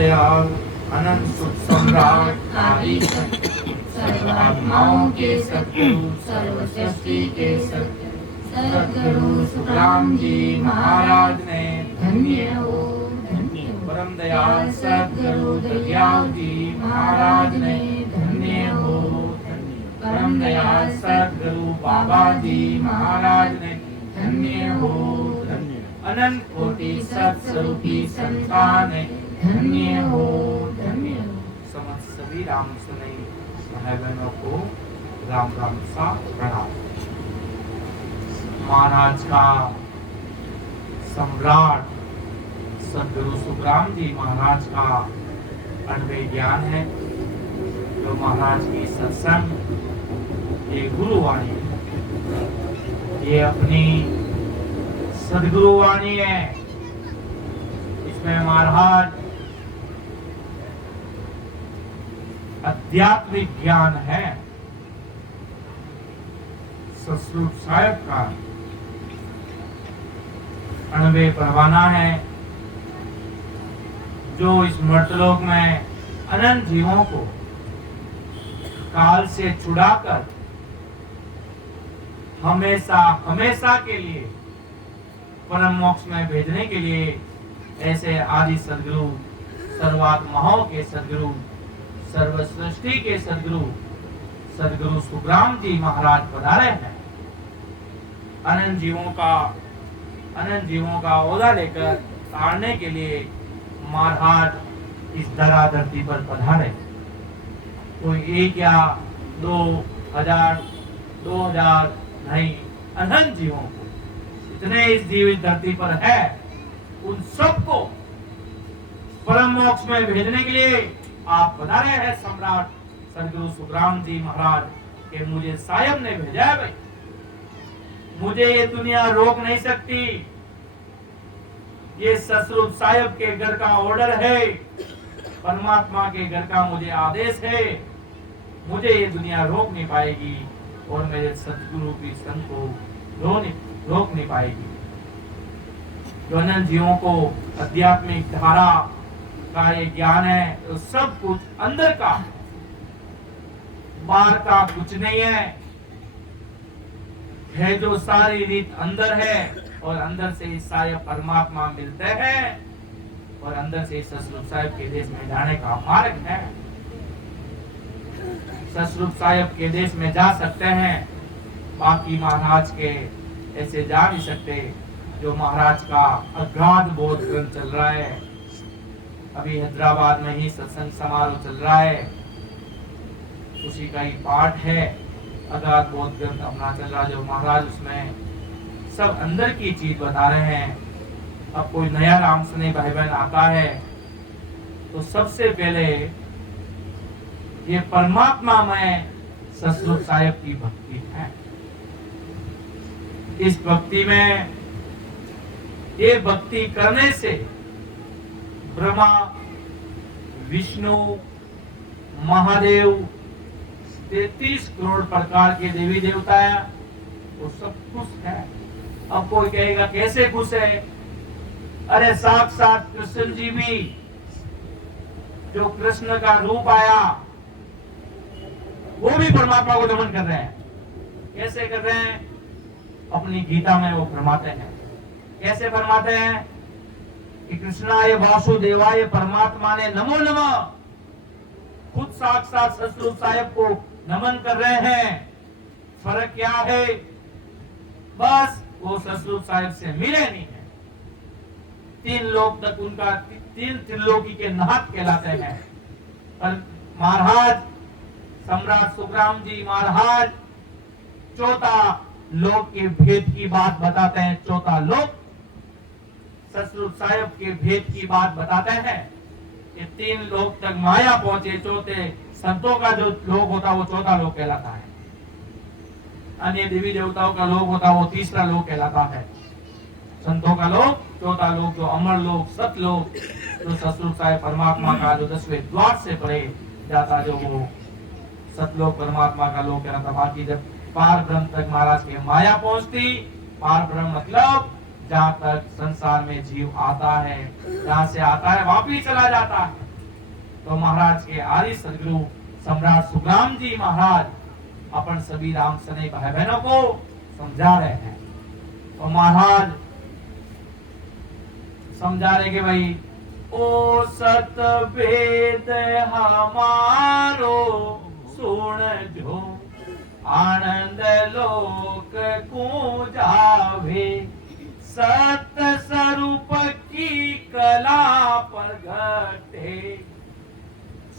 दयाल अनंत सुख सम्राट आदि सर्व आत्माओं के सद्गुरु सर्व सृष्टि के सद्गुरु सुखराम जी महाराज ने धन्य हो परम दयाल सद्गुरु दयाल जी महाराज ने धन्य हो परम दयाल सद्गुरु बाबा जी महाराज ने धन्य हो अनंत कोटि सत्स्वरूपी संतान धन्य हो धन्य। समस्त सभी राम सुने भाई बहनों को राम राम सा प्रणाम। महाराज का सम्राट सद्गुरु सुखराम जी महाराज का अनवय ज्ञान है जो महाराज की सत्संग ये गुरुवाणी ये अपनी सद्गुरु वाणी है। इसमें महाराज आध्यात्मिक ज्ञान है सतसंग साहिब का अनवय परवाना है जो इस मर्तलोक में अनंत जीवों को काल से छुड़ाकर हमेशा हमेशा के लिए परम मोक्ष में भेजने के लिए ऐसे आदि सद्गुरु सर्वात्माओं के सद्गुरु सर्व सृष्टि के सद्गुरु सद्गुरु सुखराम जी महाराज पधारे हैं। अनंत जीवों का ओहदा लेकर तारने के लिए महाराज इस धरा धरती पर पधारे। कोई एक या 2000 नहीं, अनंत जीवों को जितने इस जीवित धरती पर है उन सबको परम मोक्ष में भेजने के लिए आप पधारे हैं सम्राट सद्गुरु सुखराम जी महाराज के मुझे सायब ने भेजा है। भाई मुझे ये दुनिया रोक नहीं सकती, ये ससुर साहिब के घर का ऑर्डर है, परमात्मा के घर का मुझे आदेश है, मुझे ये दुनिया रोक नहीं पाएगी और मेरे सद्गुरु की संग को रोक नहीं पाएगी। जो अनंत जीवों को आध्यात्मिक धारा का ये ज्ञान है तो सब कुछ अंदर का है, बाहर का कुछ नहीं है जो सारी रीत अंदर है और अंदर से सारे परमात्मा मिलते हैं और अंदर से सतसंग साहिब के देश में जाने का मार्ग है। सतसंग साहिब के देश में जा सकते हैं, बाकी महाराज के ऐसे जा नहीं सकते। जो महाराज का अगाध बोध ग्रंथ चल रहा है, अभी हैदराबाद में ही सत्संग समारोह चल रहा है, उसी का ही पाठ है। अगाध बोध ग्रंथ अपना चल रहा, जो महाराज उसमें सब अंदर की चीज बता रहे हैं। अब कोई नया राम सुने भाई बहन आता है तो सबसे पहले ये परमात्मा में सतसंग साहिब की भक्ति है। इस भक्ति में ये भक्ति करने से ब्रह्मा विष्णु महादेव 33 करोड़ प्रकार के देवी देवता है वो सब खुश है। अब कोई कहेगा कैसे खुश है? अरे साक्षात कृष्ण जी भी जो कृष्ण का रूप आया वो भी परमात्मा को नमन कर रहे हैं। कैसे कर रहे हैं? अपनी गीता में वो फरमाते हैं। कैसे फरमाते हैं कि कृष्णाय वासुदेवाय परमात्मा ने नमो नमः, खुद साक्षात सतसंग साहिब को नमन कर रहे हैं। फर्क क्या है? बस वो सतसंग साहिब से मिले नहीं है। 3 लोक तक उनका 3 त्रिलोकी के नाथ कहलाते हैं। पर महाराज सम्राट सुखराम जी महाराज चौथा लोक के भेद की बात बताते हैं। चौथा लोक सतसंग साहिब के भेद की बात बताते हैं। ये 3 लोक तक माया पहुंचे, चौथे संतों का जो लोक होता वो चौथा लोक कहलाता है। अन्य देवी देवताओं का लोक होता वो तीसरा लोक कहलाता है। संतों का लोक चौथा लोक, जो अमर लोक सतलोक, जो सतसंग साहिब परमात्मा का जो 10वें द्वार से परे जाता, जो वो सतलोक परमात्मा का लोक कहलाता। बाकी जब पार ब्रह्म तक महाराज के माया पहुंचती, पार ब्रह्म मतलब जहाँ तक संसार में जीव आता है, जहाँ से आता है वापिस चला जाता है। तो महाराज के आदि सदगुरु सम्राट सुखराम जी महाराज अपन सभी राम सने भाई बहनों को समझा रहे हैं। तो महाराज समझा रहे कि भाई ओ सत वेद हमारो सुन जो आनंद लोक को जावे, सत स्वरूप की कला प्रगटे,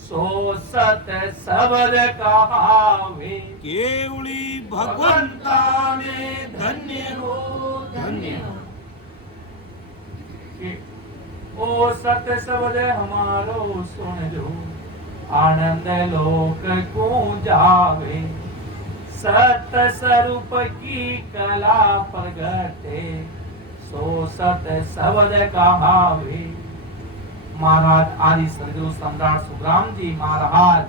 सो सत शब्द कहावे, केवली भगवंता ने धन्य हो धन्य हो। ओ सत शब्द हमारो सुन जो आनंद लोक को जावे, सत स्वरूप की कला प्रगटे, सो सत शब्द कहावे। महाराज आदि सदगुरु सम्राट सुखराम जी महाराज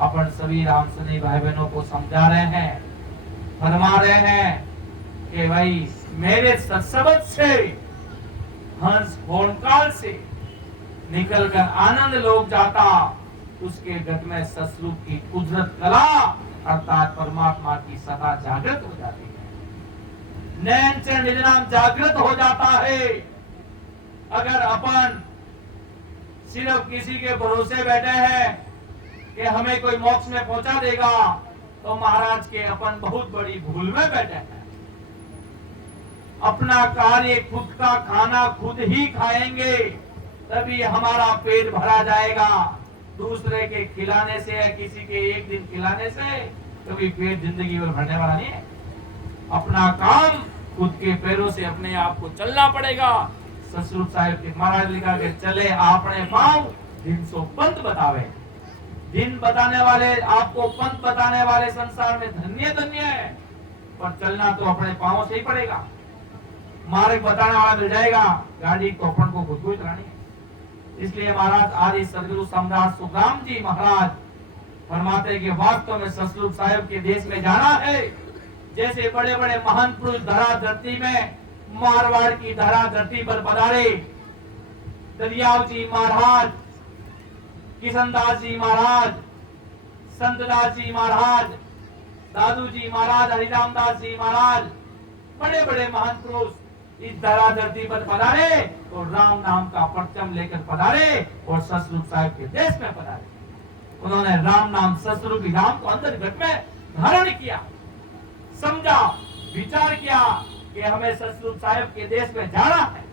अपन सभी राम सने भाई बहनों को समझा रहे हैं, फरमा रहे हैं कि भाई मेरे सत्सबद से हंस होनकाल से निकलकर आनंद लोग जाता, उसके गत में ससरूप की कुदरत कला अर्थात परमात्मा की सदा जागृत हो जाती है, नैन से निज नाम जागृत हो जाता है। अगर अपन सिर्फ किसी के भरोसे बैठे हैं कि हमें कोई मोक्ष में पहुंचा देगा, तो महाराज के अपन बहुत बड़ी भूल में बैठे हैं। अपना कार्य खुद का खाना खुद ही खाएंगे तभी हमारा पेट भरा जाएगा, दूसरे के खिलाने से या किसी के एक दिन खिलाने से कभी पेट जिंदगी भर भरने वाला नहीं है। अपना काम खुद के पैरों से अपने आप को चलना पड़ेगा। ससुर साहिब के महाराज लिखा के चले आपने पाँव दिन सो पंथ बतावे, दिन बताने वाले आपको पंथ बताने वाले संसार में धन्य धन्य है, पर चलना तो अपने पाँव से ही पड़ेगा। मार्ग बताने वाला मिल जाएगा, गाड़ी को अपन को खुद को चलानी है। इसलिए महाराज आदि सदगुरु सम्राट सुखराम जी महाराज फरमाते कि वास्तव में ससुर साहिब के देश में जाना है। जैसे बड़े बड़े महान पुरुष धरा धरती में मारवाड़ की धरा धरती पर पधारे, दरियाव जी महाराज, किशनदास जी महाराज, संतदास जी महाराज, दादू जी महाराज, हरिराम दास जी महाराज, बड़े बड़े महान पुरुष इस धरा धरती पर पधारे तो राम नाम का परचम लेकर पधारे और ससुर साहिब के देश में पधारे। उन्होंने राम नाम ससुर की राम को अंदर घट में धारण किया, समझा, विचार किया कि हमें ससुर साहिब के देश में जाना है,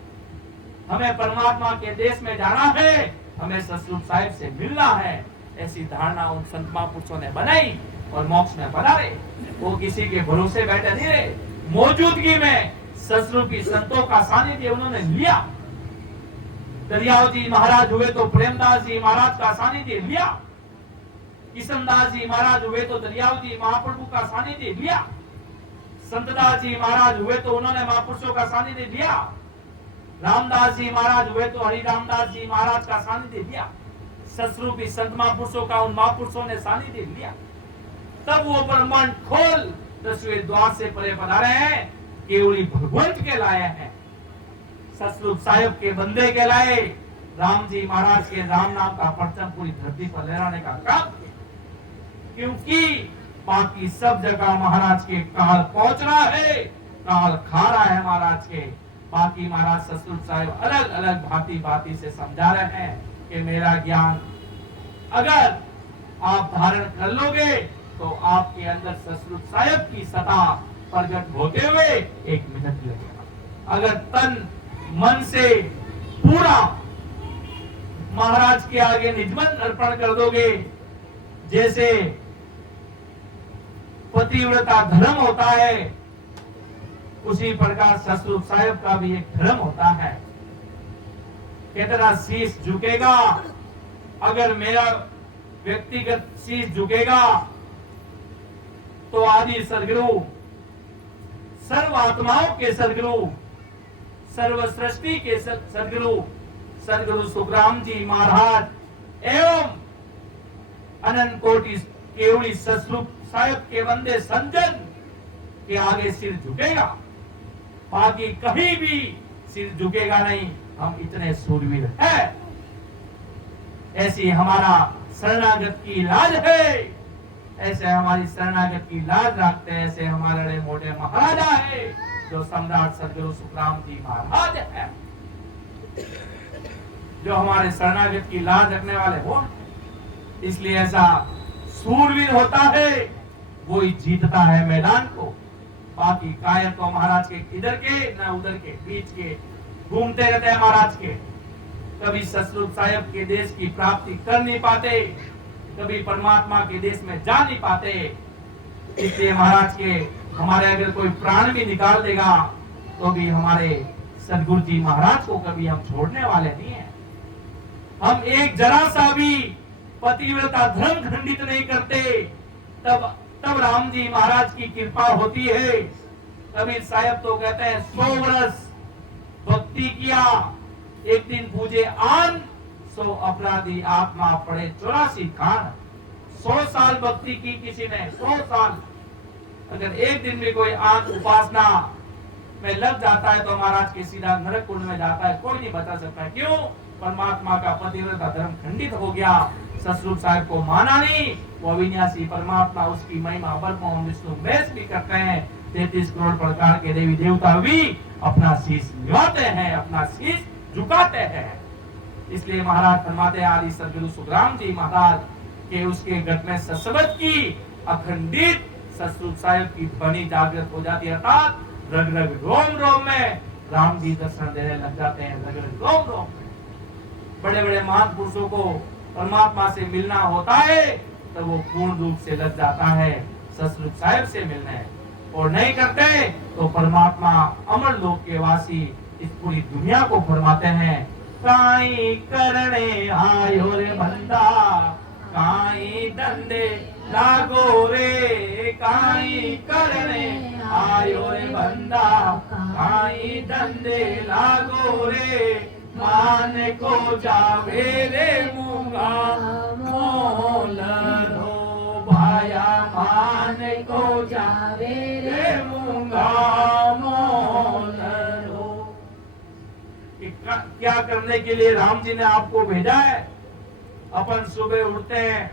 हमें परमात्मा के देश में जाना है, हमें ससुर साहिब से मिलना है। ऐसी धारणा उन संत महापुरुषों ने बनाई और मोक्ष में पधारे। वो किसी के भरोसे बैठे नहीं रहे, मौजूदगी में ससुर की संतों का सानिध्य उन्होंने लिया। दरियाव जी महाराज हुए तो प्रेमदास जी महाराज का सानिध्य लिया, किशनदास जी महाराज हुए तो दरियाव जी महाप्रभु का सानिध्य लिया, संतदास जी महाराज हुए तो उन्होंने महापुरुषों का सानिध्य लिया, रामदास जी महाराज हुए तो हरिरामदास जी महाराज का सानिध्य लिया। ससुर की संत महापुरुषों का उन महापुरुषों ने सानिध्य लिया। तब वो ब्रह्मांड खोल 10वें द्वार से परे पधारे हैं, केवली भगवंत के लाए हैं, ससुर साहिब के बंदे के लाए। राम जी महाराज के राम नाम का परचम पूरी धरती पर लहराने का काम किया, क्योंकि बाकी सब जगह महाराज के काल पहुंच रहा है, काल खा रहा है महाराज के। बाकी महाराज ससुर साहिब अलग अलग भांति भांति से समझा रहे हैं कि मेरा ज्ञान अगर आप धारण कर लोगे तो आपके अंदर ससुर साहिब की सता प्रकट होते हुए 1 मिनट लगेगा। अगर तन मन से पूरा महाराज के आगे निजमन अर्पण कर दोगे, जैसे पतिव्रता धर्म होता है, उसी प्रकार ससुर साहिब का भी एक धर्म होता है। कितना शीश झुकेगा, अगर मेरा व्यक्तिगत शीश झुकेगा तो आदि सदगुरु, सर्व आत्माओं के सदगुरु, सर्व सृष्टि के सदगुरु सदगुरु सुखराम जी महाराज एवं अनंत कोटि केवली ससुर साहिब के बंदे संजन के आगे सिर झुकेगा, बाकी कहीं भी सिर झुकेगा नहीं। हम इतने सूरवीर हैं। ऐसी हमारा शरणागत की लाज है, ऐसे हमारी शरणागत की लाज रखते हैं, ऐसे हमारे मोटे महाराजा है जो सम्राट सदगुरु सुखराम जी महाराज है, जो हमारे शरणागत की लाज रखने वाले हो। इसलिए ऐसा सूरवीर होता है वो ही जीतता है मैदान को। बाकी कायर तो महाराज के इधर के न उधर के बीच के घूमते रहते हैं महाराज के, कभी सतरूप साहिब के देश की प्राप्ति कर नहीं पाते, कभी परमात्मा के देश में जा नहीं पाते। इसलिए महाराज के हमारे अगर कोई प्राण भी निकाल देगा तो भी हमारे सदगुरु जी महाराज को कभी हम छोड़ने वाले नहीं है। हम एक जरा सा भी पतिव्रता धर्म खंडित नहीं करते, तब राम जी महाराज की कृपा होती है। कबीर साहब तो कहते हैं 100 वर्ष भक्ति किया, एक दिन पूजे आन, 100 अपराधी आत्मा पड़े 84 खान। 100 साल भक्ति की किसी ने, 100 साल, अगर एक दिन भी कोई आन उपासना में लग जाता है तो महाराज के सीधा नरक कुंड में जाता है, कोई नहीं बता सकता। क्यों? परमात्मा का पतिव्रता धर्म खंडित हो गया, सतरूप साहब को माना नहीं, वो अविनाशी परमात्मा उसकी महिमा ब्रह्म विष्णु महेश भी करते हैं। 33 करोड़ प्रकार के देवी देवता भी अपना शीश निभाते हैं, अपना शीश झुकाते हैं। इसलिए महाराज फरमाते आदि सदगुरु सुखराम जी महाराज के उसके गट में ससबत की अखंडित सतरूप साहिब की बनी जागृत हो जाती है, अर्थात रग रग रोम रोम में राम जी दर्शन देने लग जाते हैं। रग रग रोम रोम में बड़े बड़े महान पुरुषों को परमात्मा से मिलना होता है तो वो पूर्ण रूप से लग जाता है सतरूप साहिब से मिलने, और नहीं करते तो परमात्मा अमर लोक के वासी इस पूरी दुनिया को फरमाते हैं, काई करने आयो रे बंदा, काई धंधे लागो रे, काई करने आयो रे बंदा, काई धंधे लागो रे, मान को जावे रे मूंगा मोल रो भाया, मान को जावे रे मूंगा मोल रो। क्या करने के लिए राम जी ने आपको भेजा है? अपन सुबह उठते हैं,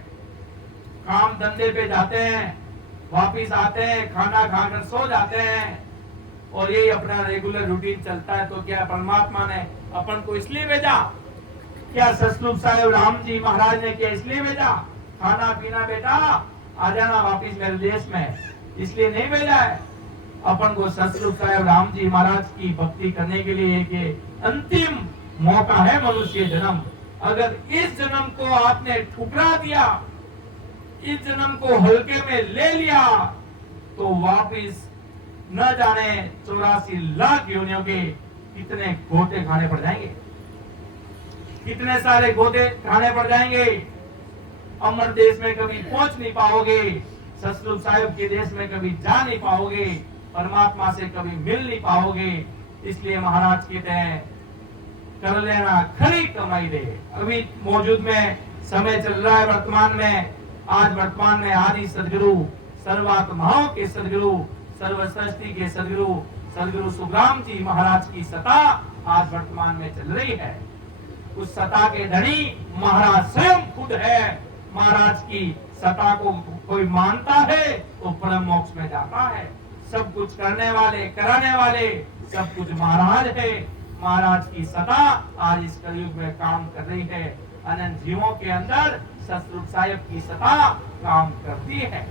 काम धंधे पे जाते हैं, वापिस आते हैं, खाना खाकर सो जाते हैं, और यही अपना रेगुलर रूटीन चलता है। तो क्या परमात्मा ने अपन को इसलिए भेजा? क्या सतरूप साहिब राम जी महाराज ने क्या इसलिए भेजा? खाना पीना बेटा आ जाना वापिस मेरे देश में, इसलिए नहीं भेजा है। अपन को सतरूप साहिब राम जी महाराज की भक्ति करने के लिए एक अंतिम मौका है मनुष्य जन्म। अगर इस जन्म को आपने ठुकरा दिया, इस जन्म को हल्के में ले लिया, तो वापिस न जाने 84 लाख योनियों के कितने गोते खाने पड़ जाएंगे, कितने सारे गोते खाने पड़ जाएंगे। अमर देश में कभी पहुंच नहीं पाओगे, सतरूप साहिब के देश में कभी जा नहीं पाओगे, परमात्मा से कभी मिल नहीं पाओगे। इसलिए महाराज कहते हैं कर लेना खरी कमाई दे। अभी मौजूद में समय चल रहा है वर्तमान में, आज वर्तमान में आदि सदगुरु सर्वात्माओं के सदगुरु सर्वसृष्टि के सदगुरु सदगुरु सुखराम जी महाराज की सता आज वर्तमान में चल रही है। उस सता के धनी महाराज स्वयं खुद है। महाराज की सता को कोई मानता है तो परम मोक्ष में जाता है। सब कुछ करने वाले कराने वाले सब कुछ महाराज है। महाराज की सता आज इस कलयुग में काम कर रही है। अनंत जीवों के अंदर सतरूप साहिब की सता काम करती है।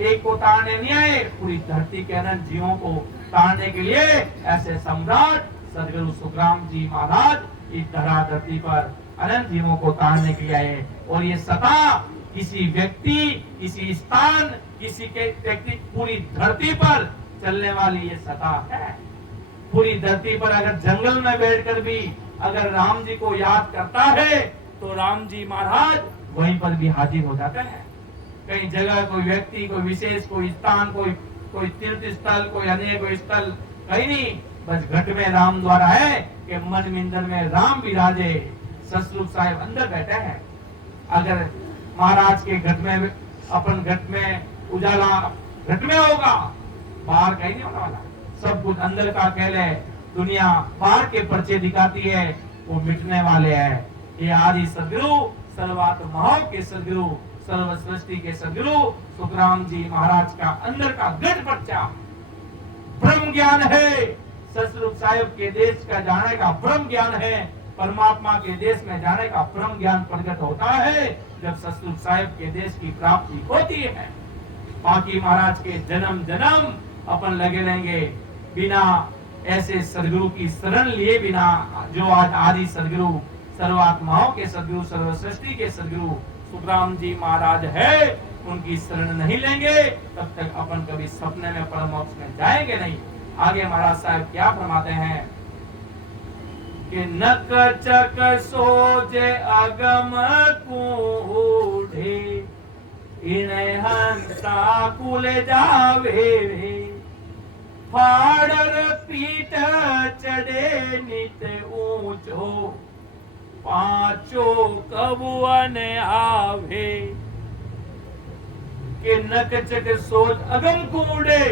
एक को तारने नहीं आए, पूरी धरती के अनंत जीवों को तारने के लिए ऐसे सम्राट सदगुरु सुखराम जी महाराज इस धरा धरती पर अनंत जीवों को तारने के लिए आए। और ये सता किसी व्यक्ति, किसी स्थान, किसी के व्यक्ति, पूरी धरती पर चलने वाली ये सता है। पूरी धरती पर अगर जंगल में बैठकर भी अगर राम जी को याद करता है तो राम जी महाराज वहीं पर भी हाजिर हो जाते हैं। कई जगह कोई व्यक्ति, कोई विशेष, कोई स्थान, कोई तीर्थ स्थल, कोई अन्य कोई स्थल कहीं नहीं, बस घट में राम द्वारा है कि मन मिंदर में राम विराजे। सतरूप साहिब अंदर बैठे हैं। अगर महाराज के घट में, अपन घट में उजाला घट में होगा, बाहर कहीं नहीं होने वाला। सब कुछ अंदर का खेल है। दुनिया बाहर के पर्चे दिखाती है, वो मिटने वाले हैं। ये आदि सदगुरु सर्वात्माओं के सदगुरु, सर्व सृष्टि के सदगुरु सुखराम जी महाराज का अंदर का गढ़ पर्चा ब्रह्म ज्ञान है। सतरूप साहिब के देश का जाने का ब्रह्म ज्ञान है। परमात्मा के देश में जाने का ब्रह्म ज्ञान प्रकट होता है जब सतरूप साहिब के देश की प्राप्ति होती है। बाकी महाराज के जन्म जन्म अपन लगे रहेंगे बिना ऐसे सदगुरु की शरण लिए बिना, जो आज आदि सदगुरु, सर्वात्माओं के सदगुरु, सर्व सृष्टि के सदगुरु सुखराम जी महाराज है, उनकी शरण नहीं लेंगे तब तक अपन कभी सपने में परम मोक्ष में जाएंगे नहीं। आगे महाराज साहब क्या फरमाते हैं कि नक चक सोजे अगम कूढ़े, इन्हें हंसा कुल जावे रे, फाड़र पीठ चढ़े नित ऊंचो, पांचो कबुअन आवे। के नक चक सोच अगम कूड़े,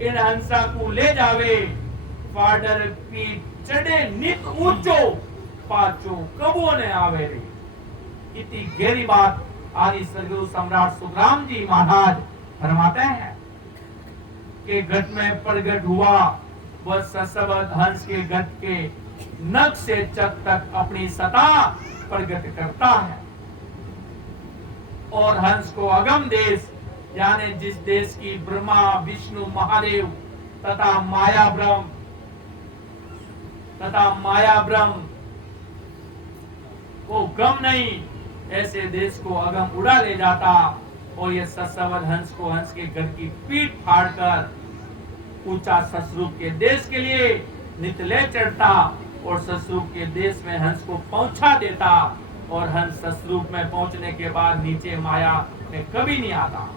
इन हंसा को ले जावे, फाड़र पीठ चढ़े नित ऊंचो, पांचो कबुअन आवे रे। कितनी गहरी बात आदि सदगुरु सम्राट सुखराम जी महाराज फरमाते हैं कि घट में प्रगट हुआ वह ससवद हंस के घट के नख से चक तक अपनी सत्ता प्रकट करता है। और हंस को अगम देश यानी जिस देश की ब्रह्मा विष्णु महादेव तथा माया ब्रह्म को गम नहीं, ऐसे देश को अगम उड़ा ले जाता। और ये ससवद हंस को हंस के घर की पीठ फाड़कर ऊंचा ससरूप के देश के लिए नितले चढ़ता और ससरूप के देश में हंस को पहुंचा देता। और हंस ससरूप में पहुंचने के बाद नीचे माया में कभी नहीं आता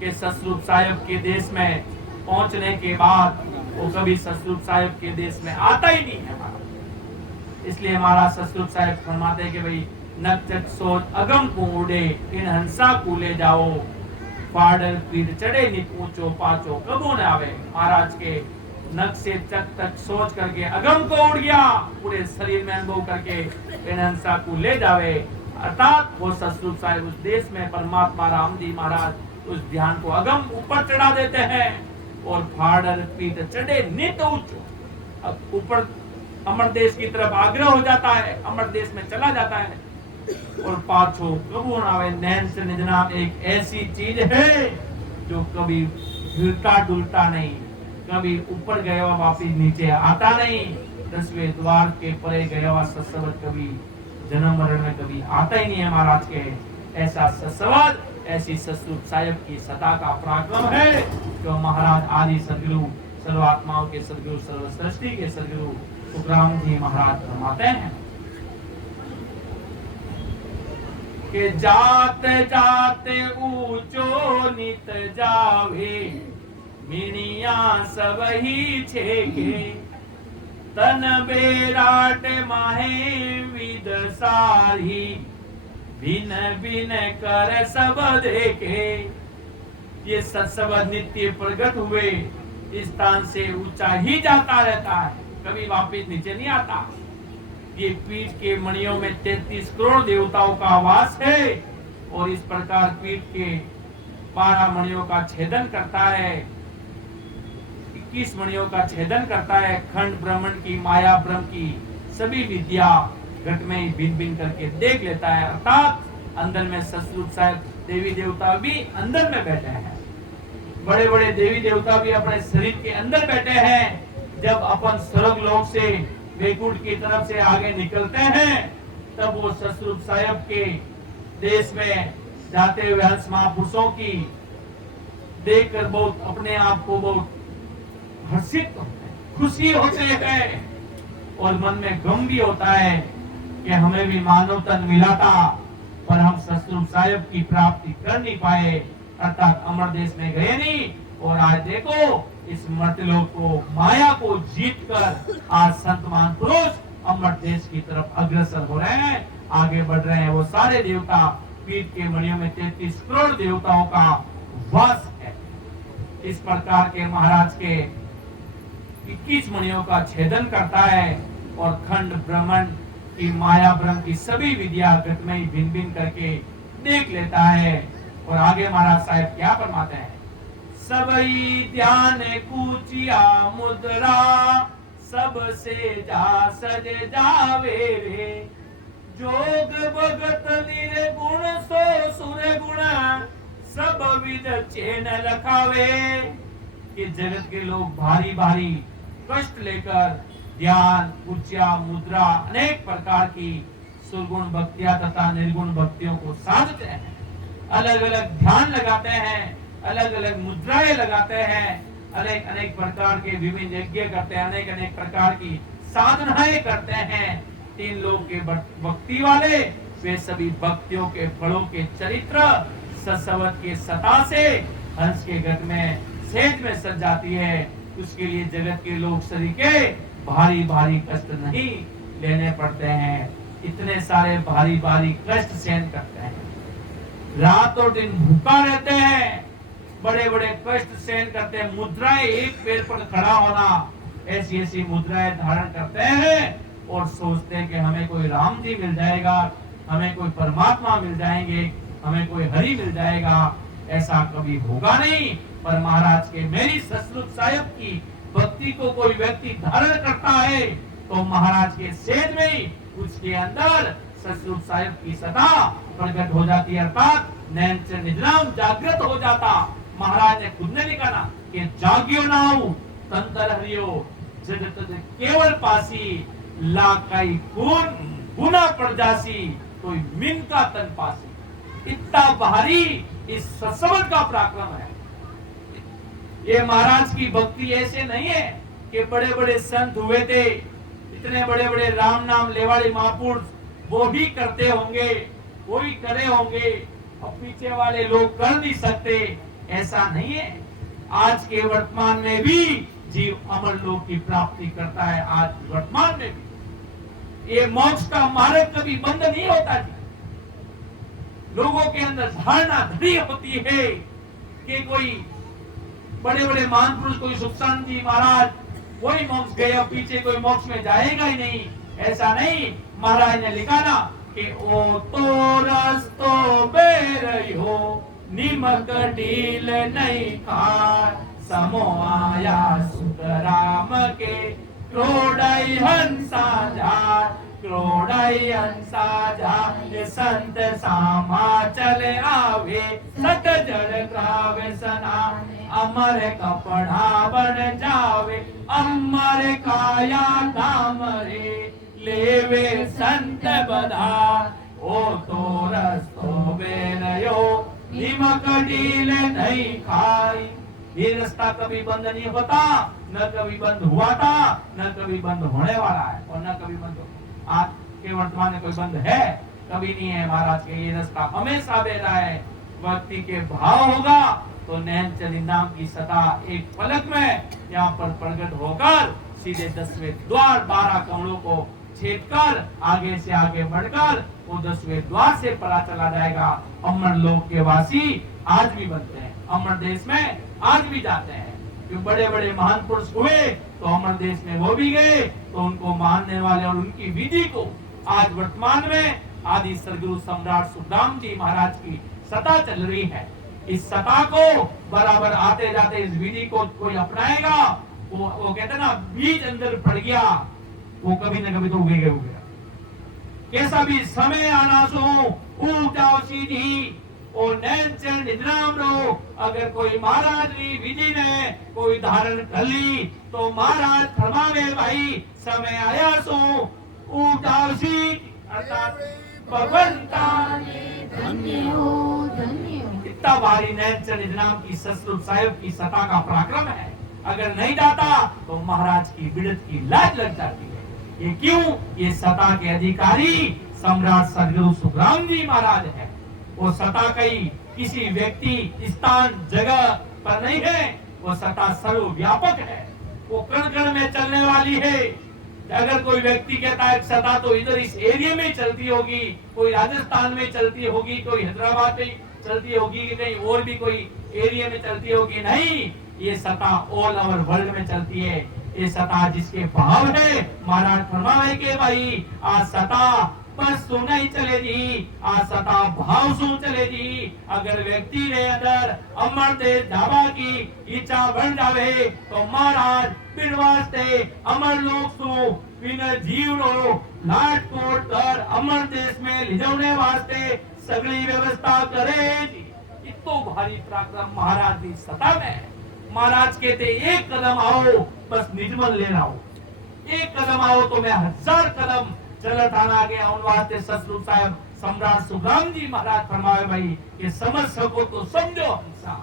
कि ससरूप साहिब के देश में पहुंचने के बाद वो कभी ससरूप साहिब के देश में आता ही नहीं है। इसलिए हमारा ससरूप साहिब फरमाते हैं कि भाई नक्चक सोच अगम को उड़े, इन हंसा को ले जाओ, फाड़र पीठ चढ़े नित ऊंचो, पाचो कबू न आवे। महाराज के नक से चक तक सोच करके अगम को उड़ गया, पूरे शरीर में अनुभव करके इन हंसा को ले जावे। अर्थात वो ससरूप साहिब उस देश में परमात्मा राम जी महाराज उस ध्यान को अगम ऊपर चढ़ा देते हैं और फाड़र पीठ चढ़े नित ऊंचो, अब ऊपर अमर देश की तरफ आग्रह हो जाता है, अमर देश में चला जाता है। और पाछो कबू न आवे। नैन से निजना एक ऐसी चीज है जो कभी हिलता डुलता नहीं, कभी ऊपर गया हुआ वापिस नीचे आता नहीं। 10वें द्वार के परे गया हुआ सत्सवद कभी जन्म मरण में कभी आता ही नहीं है महाराज के। ऐसा सत्सवद, ऐसी सतरूप साहिब की सत्ता का पराक्रम है जो महाराज आदि सदगुरु, सर्वात्माओं के सदगुरु, सर्व सृष्टि के सदगुरु सुखराम जी महाराज फरमाते हैं कि जाते जाते ऊंचो नित जावे, मिनिया सब ही छेके, तन बेराट माहे विद सारी, बिन बिन कर सब देखे। ये सत्सवद नित्य प्रकट हुए इस स्थान से ऊंचा ही जाता रहता है, कभी वापिस नीचे नहीं आता। ये पीठ के मणियों में 33 करोड़ देवताओं का वास है और इस प्रकार पीठ के 12 मणियों का छेदन करता है, 21 मणियों का छेदन करता है। खंड ब्रह्मंड की, माया ब्रह्म की सभी विद्या घट में ही भिन्न भिन्न करके देख लेता है। अर्थात अंदर में सतरूप साहिब देवी देवता भी अंदर में बैठे हैं, बड़े बड़े देवी देवता भी अपने शरीर के अंदर बैठे हैं। जब अपन स्वर्ग लोक से वैकुंठ की तरफ से आगे निकलते हैं तब वो सतरूप साहिब के देश में जाते हुए हंस महापुरुषों की देखकर बहुत अपने आप को बहुत हर्षित खुशी होते हैं और मन में गम भी होता है कि हमें भी मानव तन मिला था पर हम सतरूप साहिब की प्राप्ति कर नहीं पाए, अर्थात अमर देश में गए नहीं। और आज देखो इस मर्त्यलोक को, माया को जीतकर आज संत महापुरुष अमर देश की तरफ अग्रसर हो रहे हैं, आगे बढ़ रहे हैं। वो सारे देवता पीठ के मणियों में 33 करोड़ देवताओं का वास है। इस प्रकार के महाराज के 21 मणियों का छेदन करता है और खंड ब्रह्मांड कि माया ब्रह्म की सभी विद्या गत में ही भिन्न भिन्न करके देख लेता है। और आगे महाराज साहब क्या फरमाते हैं, सबई ध्यान कूचिया मुद्रा, सबसे जा सज जावे रे, जोग भगत निर्गुण सो सुर गुण, सब विद चैन लखावे। कि जगत के लोग भारी भारी कष्ट लेकर ध्यान, उच्चा, मुद्रा, अनेक प्रकार की सुरगुण भक्तियां तथा निर्गुण भक्तियों को साधते हैं, अलग अलग ध्यान लगाते हैं, अलग अलग मुद्राएं लगाते हैं, अनेक अनेक प्रकार के विभिन्न यज्ञ करते हैं, अनेक अनेक प्रकार की साधनाएं करते हैं। तीन लोग के भक्ति वाले वे सभी भक्तियों के फलों के चरित्र ससवत के सता से हंस के गट में सेज में सज जाती है। उसके लिए जगत के लोग शरीर के भारी भारी कष्ट नहीं लेने पड़ते हैं, इतने सारे भारी भारी कष्ट सहन करते हैं, रात और दिन भूखा रहते हैं, बड़े बड़े कष्ट सहन करते हैं, मुद्राएं एक पैर पर खड़ा होना ऐसी ऐसी मुद्राएं धारण करते हैं और सोचते हैं कि हमें कोई राम जी मिल जाएगा, हमें कोई परमात्मा मिल जाएंगे, हमें कोई हरि मिल जाएगा। ऐसा कभी होगा नहीं। पर महाराज के मेरी ससुर साहिब की भक्ति को कोई व्यक्ति धारण करता है तो महाराज के सेज में ही उसके अंदर ससुर साहिब की सदा प्रकट हो जाती है, अर्थात नैन से निद्राम जागृत हो जाता। महाराज ने खुद ने लिखा ना कि जाग्यो नाऊ तंतर हरियो जगत केवल पासी, लाकाई गुना पड़ जासी तो मिन का तन पासी। इतना भारी इस सत्संग का पराक्रम है। ये महाराज की भक्ति ऐसे नहीं है कि बड़े बड़े संत हुए थे, इतने बड़े बड़े राम नाम लेवाड़ी महापुरुष वो भी करते होंगे, वो भी करे होंगे, अब पीछे वाले लोग कर नहीं सकते, ऐसा नहीं है। आज के वर्तमान में भी जीव अमर लोक की प्राप्ति करता है। आज वर्तमान में भी ये मोक्ष का मार्ग कभी बंद नहीं होता जी। लोगों के अंदर धारणा धरी होती है कि कोई बड़े बड़े महान पुरुष, कोई सुखसान जी महाराज वही मोक्ष गए, अब पीछे कोई मोक्ष में जाएगा ही नहीं, ऐसा नहीं। महाराज ने लिखा ना कि ओ तो रस्तो बेर हो, निमक ढील नहीं खार, समो आया सुत राम के, क्रोड़ई हंसा जा, क्रोड़ई हंसा जा, संत सामा चले आवे, सत जड़ क्रावे सना, अमर कपड़ा बन जावे, अमर काया धाम रे, लेवे संत बधा, ओ तो रस्तो बेरयो, निमक ढील नहीं खाई। ये रास्ता कभी बंद नहीं होता, न कभी बंद हुआ था, न कभी बंद होने वाला है, और न कभी बंद आज के वर्तमान में कोई बंद है, कभी नहीं है। महाराज के ये रास्ता हमेशा बेरा है। भक्ति के भाव होगा तो नैन चली नाम की सता एक पलक में यहाँ पर प्रकट होकर सीधे 10वें द्वार 12 कमलों को छेद कर आगे से आगे बढ़कर वो 10वें द्वार से पता चला जाएगा। अमर लोक के वासी आज भी बनते हैं, अमर देश में आज भी जाते हैं। जो बड़े बड़े महान पुरुष हुए तो अमर देश में वो भी गए, तो उनको मानने वाले और उनकी विधि को आज वर्तमान में आदि सदगुरु सम्राट सुखदाम जी महाराज की सता चल रही है। इस सता को बराबर आते जाते इस विधि को कोई अपनाएगा, वो कहते ना बीज अंदर पड़ गया, वो कभी न कभी तो उगेगा उगेगा। कैसा भी समय आना सो ऊटाओ सीधी और नैन चरण निद्राम रो। अगर कोई महाराज की विधि ने कोई धारण कर ली तो महाराज फरमावे भाई समय आया सो ऊटाओ सीधी, अर्थात भगवंता धन्य हो, धन्य हो। इतना भारी नैन चरण निद्राम की ससुर साहिब की सता का पराक्रम है। अगर नहीं जाता तो महाराज की बिड़त की लाज लग जाती है। ये क्यों? ये सता के अधिकारी सम्राट सदगुरु सुखराम जी महाराज है। वो सता कई किसी व्यक्ति स्थान जगह पर नहीं है, वो सता सर्वव्यापक है, वो कण कण में चलने वाली है। अगर कोई व्यक्ति कहता है सता तो इधर इस एरिया में चलती होगी, कोई राजस्थान में चलती होगी, कोई हैदराबाद में चलती होगी, कि कहीं और भी कोई एरिया में चलती होगी, नहीं, ये सता ऑल ओवर वर्ल्ड में चलती है। ये सता जिसके भाव है महाराज फरमावे के भाई आ सता बस सो नहीं चले जी आ सता भाव सो चले जी अगर व्यक्ति रे अंदर अमर देश जावा की इच्छा बन जावे तो महाराज फिर वास्ते अमर लोक सो बिन जीव रो लाटकोट कर अमर देश में लिजवने वास्ते सगली व्यवस्था करे जी। इतो भारी पराक्रम महाराज की सता में महाराज कहते एक कदम आओ बस निजमन लेना हो एक कदम आओ तो मैं 1000 कदम चलत आना गया उन वास्ते सतलुज साहब सम्राट सुखराम जी महाराज फरमाए भाई कि समझ सको तो समझो हंसा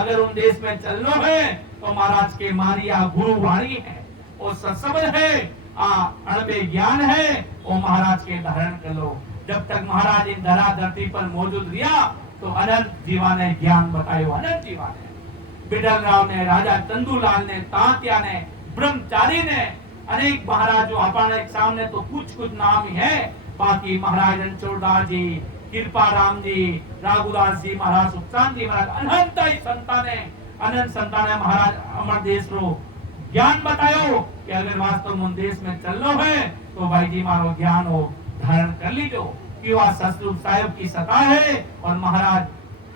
अगर उन देश में चलना है तो महाराज के मारिया गुरु वाणी है और सत्समझ है अणबे ज्ञान है वो महाराज के धारण कर लो। जब तक महाराज इन धरा धरती पर मौजूद रहा तो अनंत जीवा ने ज्ञान बतायो अनंत जीवा ने बिडल राव ने राजा चंदूलाल ने तांत्या ने ब्रह्मचारी ने अनेक महाराज जो अपने सामने तो कुछ नाम ही है बाकी महाराज रणछोड़दास जी कृपा राम जी राघुदास जी महाराज सुखचांद जी महाराज अनंत संतान महाराज अमर देश रो ज्ञान बतायो कि अगर वास्तव में देश में चलनो है तो भाई जी मारो ज्ञान हो धारण कर लीजो कि वह सतलुज साहिब की सता है और महाराज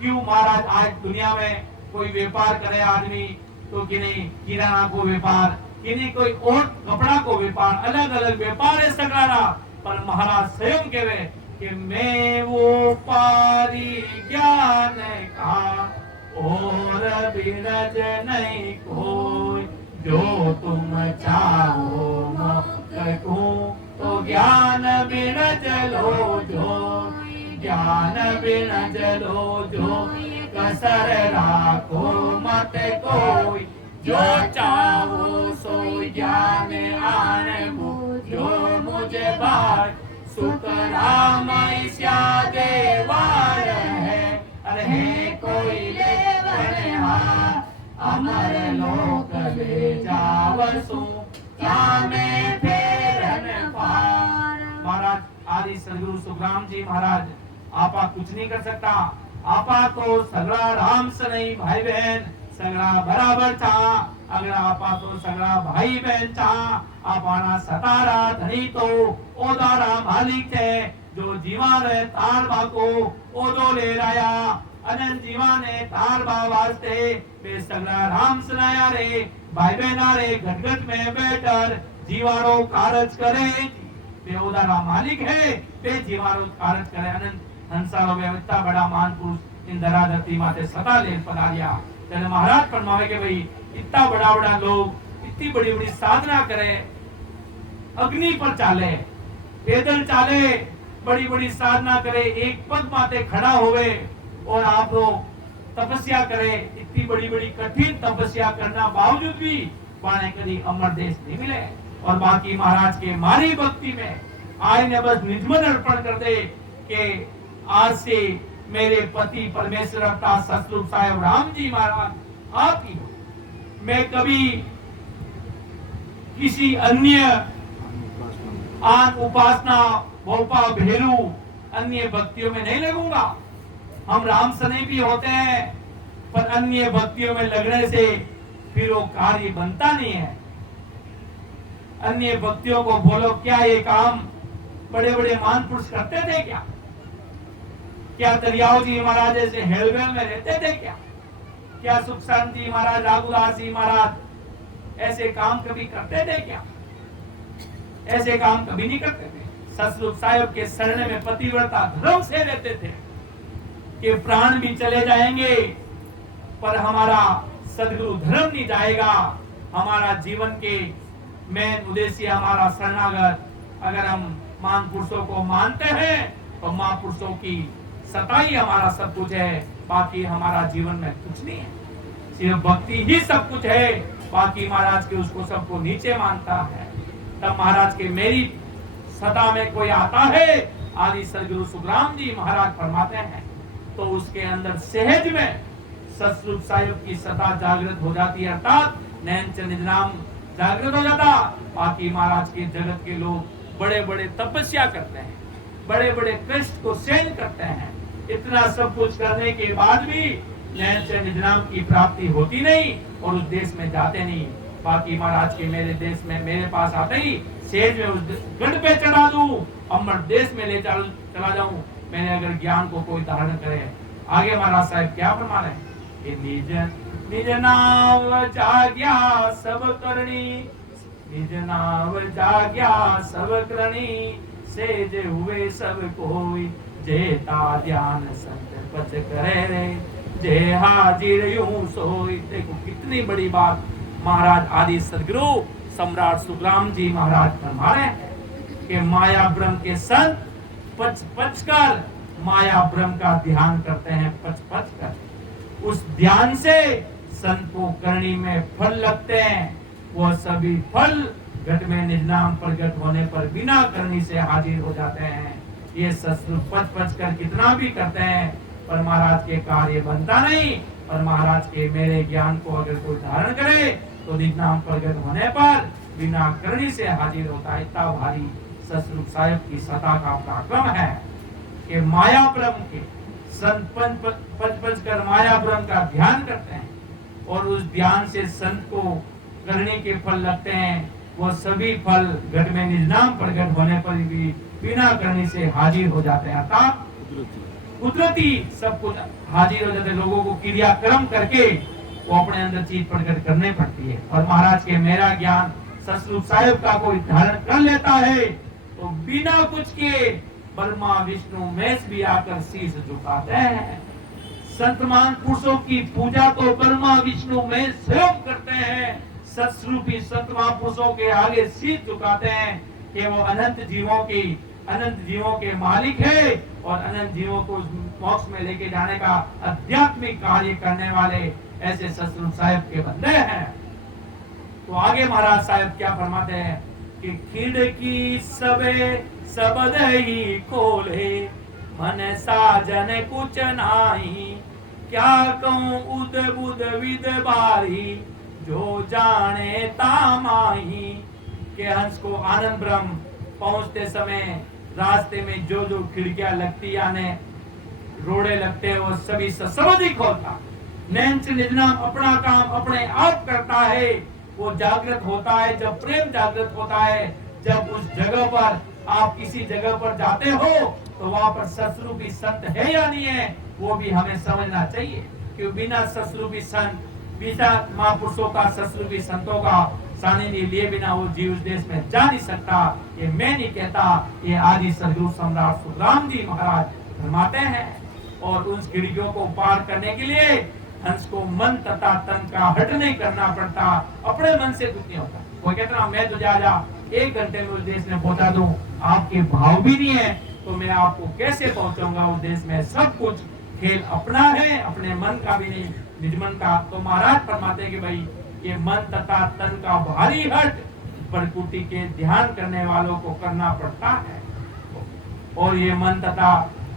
क्यों महाराज आज दुनिया में कोई व्यापार करे आदमी तो कि नहीं किराना को व्यापार कि नहीं कोई और कपड़ा को व्यापार अलग अलग व्यापार है सगळाना पर महाराज स्वयं कहवे कि मैं वो पारी ज्ञान का और बिरज नहीं कोई जो तुम चाहो मको तो ज्ञान बिरज लो जो ज्ञान बिरज लो जो कसर राखो मत कोई जो चाहो सो ज्ञान आने जो मुझे बार सुख राम ईश्या देवार है अरे कोई लेवनहार अमर लोक ले जावसु क्या मैं फेरन पार। महाराज आदि सदगुरु सुखराम जी महाराज आपा कुछ नहीं कर सकता आपा तो सगड़ा राम से नहीं भाई बहन सगड़ा बराबर था अगर आपा तो सगड़ा भाई बहन था आपाना सतारा धनी तो ओदारा मालिक थे जो जीवन है तार बाको ओदो ले राया अनंत जीवन है तार बा वास्ते वे सगड़ा राम सुनाया रे भाई बहना रे घटघट में बैठकर जीवारो कारज करे वे ओदारा मालिक है वे जीवारो कारज करे अनंत हंसारो वे इतना बड़ा महान पुरुष इन धरा धरती माते सता ले पधारिया तेरे महाराज फरमावे के भाई इतना बड़ा बड़ा लोग इतनी बड़ी बड़ी साधना करे अग्नि पर चाले पैदल चाले बड़ी बड़ी साधना करे एक पद माते खड़ा होवे और आप लोग तपस्या करे इतनी बड़ी बड़ी कठिन तपस्या करना बावजूद भी पाने कभी अमर देश नहीं मिले और बाकी महाराज के मारी भक्ति में आय ने बस निजमन अर्पण कर दे कि आज से मेरे पति परमेश्वर अवतार सतलुज साहिब राम जी महाराज आप ही हो मैं कभी किसी अन्य आन उपासना भोपा भेरू अन्य भक्तियों में नहीं लगूंगा हम राम सने भी होते हैं पर अन्य भक्तियों में लगने से फिर वो कार्य बनता नहीं है अन्य भक्तियों को बोलो क्या ये काम बड़े बड़े महान पुरुष करते थे क्या दरियाओ जी महाराज ऐसे हेलवेल में रहते थे क्या सुख शांति महाराज राघुदास जी महाराज ऐसे काम कभी करते थे क्या ऐसे काम कभी नहीं करते थे सतलुज साहिब के शरण में पतिव्रता धर्म से रहते थे कि प्राण भी चले जाएंगे पर हमारा सदगुरु धर्म नहीं जाएगा हमारा जीवन के मेन उद्देश्य हमारा शरणागत अगर हम महान पुरुषों को मानते हैं तो महापुरुषों की सताई हमारा सब कुछ है बाकी हमारा जीवन में कुछ नहीं है सिर्फ भक्ति ही सब कुछ है बाकी महाराज के उसको सबको नीचे मानता है तब महाराज के मेरी सता में कोई आता है आदि सदगुरु सुखराम जी महाराज फरमाते हैं तो उसके अंदर सहज में सतलुज साहिब की सता जागृत हो जाती है अर्थात नैन चंद नाम जागृत हो जाता बाकी महाराज के जगत के लोग बड़े बड़े तपस्या करते हैं बड़े बड़े कष्ट को सहन करते हैं इतना सब कुछ करने के बाद भी नैन चंद नाम की प्राप्ति होती नहीं और उस देश में जाते नहीं बाकी महाराज के मेरे देश में मेरे पास आते ही सेज में उस गढ़ पे चढ़ा दूं, अमर देश में ले चला जाऊं, मैंने अगर ज्ञान को कोई धारण करे। आगे महाराज साहब क्या फरमा रहे हैं कि निज निज नाव जाग्या सब करनी, निज नाव जाग्या सब करनी, सेज हुए सब कोई, जेता ध्यान संत पच करे रे, जे हाजिर यूं सोई। देखो कितनी बड़ी बात महाराज आदि सदगुरु सम्राट सुखराम जी महाराज फरमा रहे हैं कि माया ब्रह्म के संत पच पच कर माया ब्रह्म का ध्यान करते हैं, पच पच कर। उस ध्यान से संत को करनी में फल लगते हैं, वो सभी फल घट में निज नाम प्रकट होने पर बिना करनी से हाजिर हो जाते हैं। ये ससुर पच पच कर कितना भी करते हैं पर महाराज के कार्य बनता नहीं। पर महाराज के मेरे ज्ञान को अगर कोई धारण करे तो निज नाम प्रकट होने पर बिना करनी से हाजिर होता है। इतना भारी ससुर साहिब की सता का पराक्रम है कि माया ब्रह्म के संत पच पच कर माया ब्रह्म का ध्यान करते हैं और उस ध्यान से संत को करने के फल लगते हैं। वो सभी फल घट में निज नाम प्रकट होने पर भी बिना करने से हाजिर हो जाते हैं। अर्थात कुदरती सब कुछ हाजिर हो जाते, लोगों को क्रियाक्रम करके वो अपने अंदर चीज प्रकट करनी पड़ती है। और महाराज के मेरा ज्ञान सतरूप साहिब का कोई धारण कर लेता है तो बिना कुछ के ब्रह्मा विष्णु महेश भी आकर शीश झुकाते हैं। संतमान पुरुषों की पूजा तो ब्रह्मा विष्णु महेश स्वयं करते हैं। सतरूपी संत महापुरुषों के आगे शीश झुकाते हैं कि वो अनंत जीवों के मालिक है और अनंत जीवों को मोक्ष में लेके जाने का आध्यात्मिक कार्य करने वाले ऐसे सतरूप साहिब के बंदे हैं। तो आगे महाराज साहिब क्या फरमाते हैं कि खिड़की सबे सबद ही खोले, मन साजन कुछ नाही, क्या कहूँ उद बुद विद बारी, जो जाने तामाही। के हंस को आनंद ब्रह्म पहुंचते समय रास्ते में जो जो खिड़कियां लगती यानी रोड़े लगते वो सभी सबद ही खोलता। नैन से निज नाम अपना काम अपने आप करता है। वो जागृत होता है जब प्रेम जागृत होता है। जब उस जगह पर आप किसी जगह पर जाते हो तो वहां पर सतरूपी संत है या नहीं है वो भी हमें समझना चाहिए। क्योंकि बिना सतरूपी संत बिना महापुरुषों का सतरूपी संतों का सानिध्य लिए बिना वो जीव देश में जा नहीं सकता। ये मैं नहीं कहता, ये आदि सदगुरु सम्राट सुखराम जी महाराज फरमाते हैं। और उन खिड़कियों को पार करने के लिए हंस को मन तथा तन का हट नहीं करना पड़ता, अपने मन से कुछ नहीं होता। वो कहता मैं तो जा 1 घंटे में उस देश में पहुंचा दूं, आपके भाव भी नहीं है तो मैं आपको कैसे पहुंचाऊंगा उस देश में। सब कुछ खेल अपना है, अपने मन का भी नहीं, निज मन का। तो महाराज फरमाते हैं कि भाई ये मन तथा तन का भारी हट प्रकृति के ध्यान करने वालों को करना पड़ता है। और ये मन तथा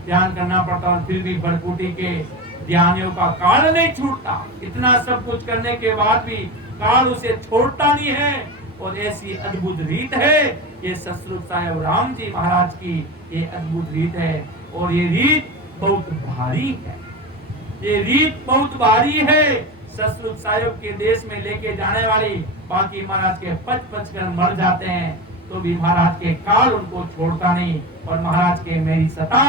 ध्यान करना पड़ता और फिर भी प्रकृति के ध्यानियों का काल नहीं छूटता। इतना सब कुछ करने के बाद भी काल उसे छोड़ता नहीं है। और ऐसी अद्भुत रीत है ये सतरूप साहिब राम जी महाराज की, ये अद्भुत रीत है। और ये रीत बहुत भारी है, ये रीत बहुत भारी है। सतरूप साहिब के देश में लेके जाने वाली बाकी महाराज के पच कर मर जाते हैं तो भी महाराज के काल उनको छोड़ता नहीं। और महाराज के मेरी सता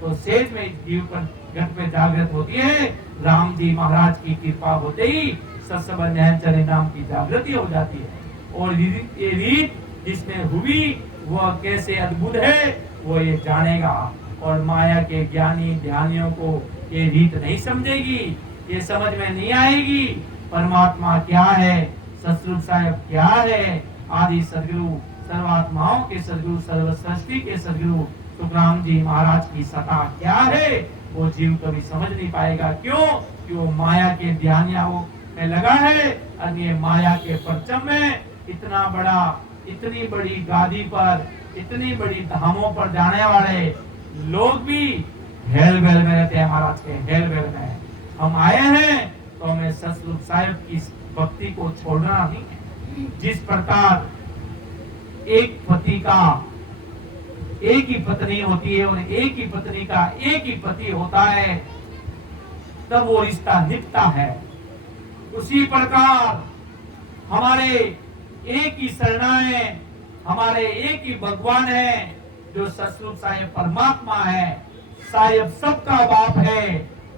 तो सेज में जीव पर घट पे जागृत होती है। राम जी महाराज की कृपा होते ही सत्संग नैनचर्य नाम की जागृति हो जाती है। और ये रीत जिसने हुई वह कैसे अद्भुत है वो ये जानेगा। और माया के ज्ञानी ध्यानियों को ये रीत नहीं समझेगी, ये समझ में नहीं आएगी। परमात्मा क्या है, सतरूप साहिब क्या है, आदि सदगुरु सर्वात्माओं के सदगुरु सर्व सृष्टि के सदगुरु सुखराम जी महाराज की सत्ता क्या है वो जीव कभी समझ नहीं पाएगा। क्यों? कि वो माया के ध्यानियों में लगा है। और ये माया के परचम में इतना बड़ा, इतनी बड़ी गादी पर, इतनी बड़ी धामों पर जाने वाले लोग भी हेल बेल में रहते हैं। महाराज के हेल बेल में हम आए हैं तो हमें सतरूप साहिब की भक्ति को छोड़ना नहीं है। जिस प्रकार एक पति का एक ही पत्नी होती है और एक ही पत्नी का एक ही पति होता है तब वो रिश्ता निभता है, उसी प्रकार हमारे एक ही शरणा है, हमारे एक ही भगवान है जो सतरूप साहेब परमात्मा है। साहेब सबका बाप है,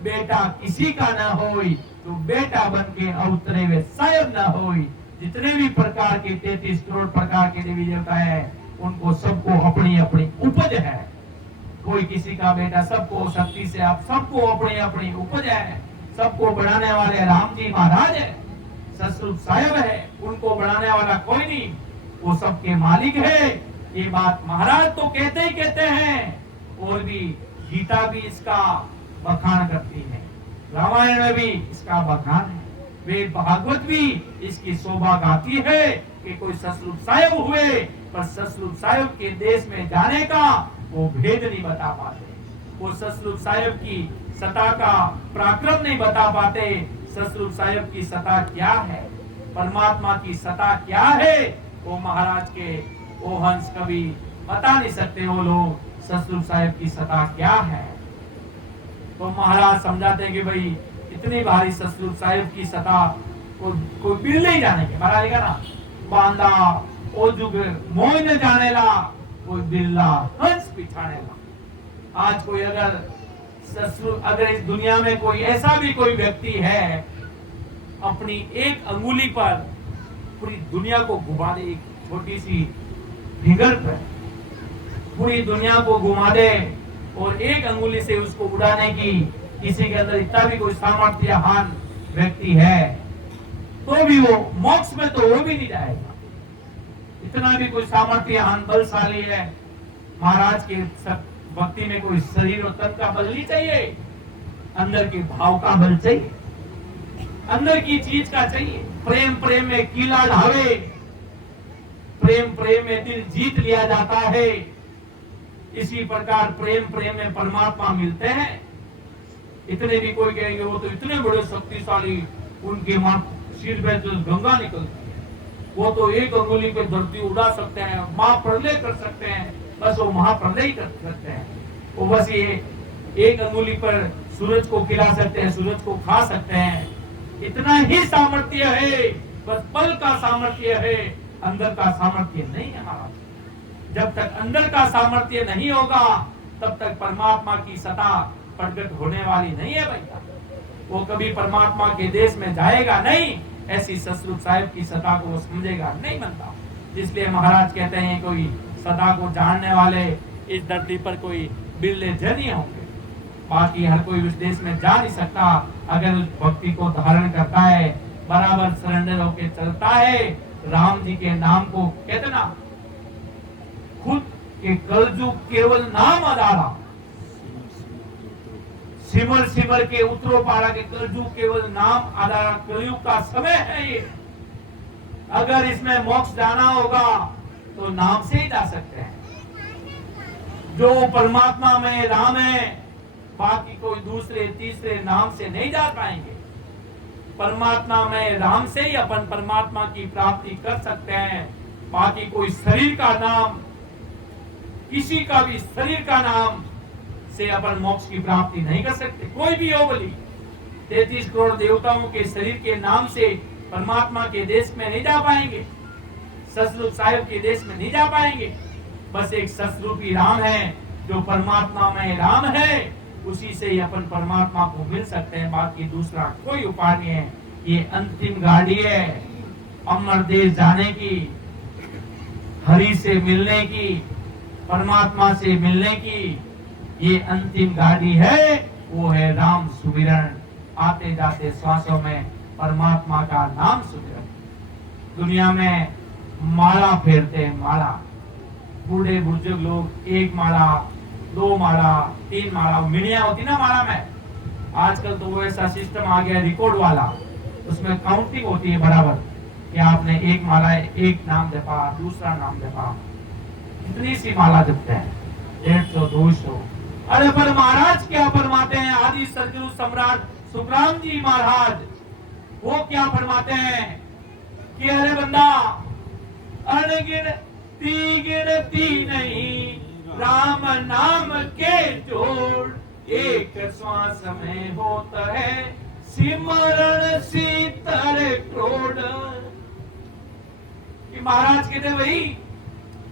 बेटा किसी का न होई, तो बेटा बन के अवतरे वे साहेब न होई। जितने भी प्रकार के 33 करोड़ प्रकार के देवी देवता है, उनको सबको अपनी अपनी उपज है। कोई किसी का बेटा, सबको शक्ति से आप सबको अपनी अपनी उपज है। सबको बढ़ाने वाले राम जी महाराज है, सतरूप साहेब है, उनको बढ़ाने वाला कोई नहीं, वो सबके मालिक है। ये बात महाराज तो कहते ही कहते हैं, और भी गीता भी इसका बखान करती है, रामायण में भी इसका बखान है, वेद भागवत भी इसकी शोभा गाती है कि कोई सतरूप साहेब हुए, पर सतरूप साहेब के देश में जाने का वो भेद नहीं बता पाते, वो सतरूप साहेब की सत्ता का पराक्रम नहीं बता पाते। सतरूप साहेब की सत्ता क्या है, परमात्मा की सत्ता क्या है, वो महाराज के वो हंस कभी बता नहीं सकते। वो लोग सतरूप साहेब की सत्ता क्या है, तो महाराज समझाते हैं कि भाई इतनी भारी सतरूप साहेब की सत्ता कोई बिल नहीं जाने के, महाराज का ना बांधा ओ जुग मोह न जाने ला, कोई बिल्ला हंस बिछाने ला। आज कोई अगर इस दुनिया में कोई ऐसा भी कोई व्यक्ति है, अपनी एक अंगुली पर पूरी दुनिया को घुमा दे, एक छोटी सी फिंगर पर पूरी दुनिया को घुमा दे, और एक अंगुली से उसको उड़ाने की किसी के अंदर इतना भी कोई सामर्थ्यवान व्यक्ति है, तो भी वो मोक्ष में तो वो भी नहीं जाएगा। इतना भी कोई सामर्थ्यवान बलशाली है, महाराज के भक्ति में कोई शरीर और तन का बल नहीं चाहिए, अंदर के भाव का बल चाहिए, अंदर की चीज का चाहिए। प्रेम प्रेम में कीला ढावे, प्रेम प्रेम में दिल जीत लिया जाता है। इसी प्रकार प्रेम प्रेम में परमात्मा मिलते हैं। इतने भी कोई कहेंगे वो तो इतने बड़े शक्तिशाली, उनके सिर पे तो गंगा निकलती है, वो तो एक अंगुली पे धरती उड़ा सकते हैं, महाप्रलय कर सकते हैं, बस वो महाप्रलय कर सकते हैं। वो बस ये एक अंगुली पर सूरज को खिला सकते हैं, सूरज को खा सकते हैं, इतना ही सामर्थ्य है, बस बल का सामर्थ्य है, अंदर का सामर्थ्य नहीं है महाराज। जब तक अंदर का सामर्थ्य नहीं होगा, तब तक परमात्मा की सत्ता प्रकट होने वाली नहीं है भैया। वो कभी परमात्मा के देश में जाएगा नहीं, ऐसी सतरूप साहेब की सत्ता को वो समझेगा नहीं बनता। इसलिए महाराज कहते हैं कोई सत्ता को जानने वाले इस धरती पर कोई बिरले जन होंगे, बाकी हर कोई उस देश में जा नहीं सकता। अगर उस भक्ति को धारण करता है, बराबर सरेंडर होकर चलता है, राम जी के नाम को कहते ना, खुद के कलजुग केवल नाम आधारा, सिमर सिमर के उतरो पारा के कलजुग केवल नाम आधारा, कलयुग का समय है ये। अगर इसमें मोक्ष जाना होगा तो नाम से ही जा सकते हैं। जो परमात्मा में राम है, बाकी कोई दूसरे तीसरे नाम से नहीं जा पाएंगे। परमात्मा में राम से ही अपन परमात्मा की प्राप्ति कर सकते हैं। बाकी कोई शरीर का नाम, किसी का भी शरीर का नाम से अपन मोक्ष की प्राप्ति नहीं कर सकते। कोई भी हो बोली 33 करोड़ देवताओं के शरीर के नाम से परमात्मा के देश में नहीं जा पाएंगे, सतरूप साहेब के देश में नहीं जा पाएंगे। बस एक सतरूपी राम है, जो परमात्मा में राम है, उसी से ही अपन परमात्मा को मिल सकते हैं। बाकी दूसरा कोई उपाय नहीं है। ये अंतिम गाड़ी है अमर देश जाने की, हरि से मिलने की, परमात्मा से मिलने की। ये अंतिम गाड़ी है, वो है राम सुमिरन। आते जाते श्वासों में परमात्मा का नाम सुमिरन। दुनिया में माला फेरते हैं, माला। बूढ़े बुजुर्ग लोग 1 माला, 2 माला, 3 माला, मिनिया होती ना माला में। आजकल तो वो ऐसा सिस्टम आ गया रिकॉर्ड वाला, उसमें काउंटिंग होती है बराबर कि आपने 1 माला, 1 नाम जपा, दूसरा नाम जपा। कितनी सी माला जपते हैं? 150, 200। अरे पर महाराज क्या फरमाते हैं? आदि सदगुरु सम्राट सुखराम जी महाराज वो क्या फरमाते हैं कि अरे बंदा, अनगिनती गिनती नहीं राम नाम के जोड़, एक श्वास में होता है सिमरण सीतर क्रोड़। महाराज कहते भाई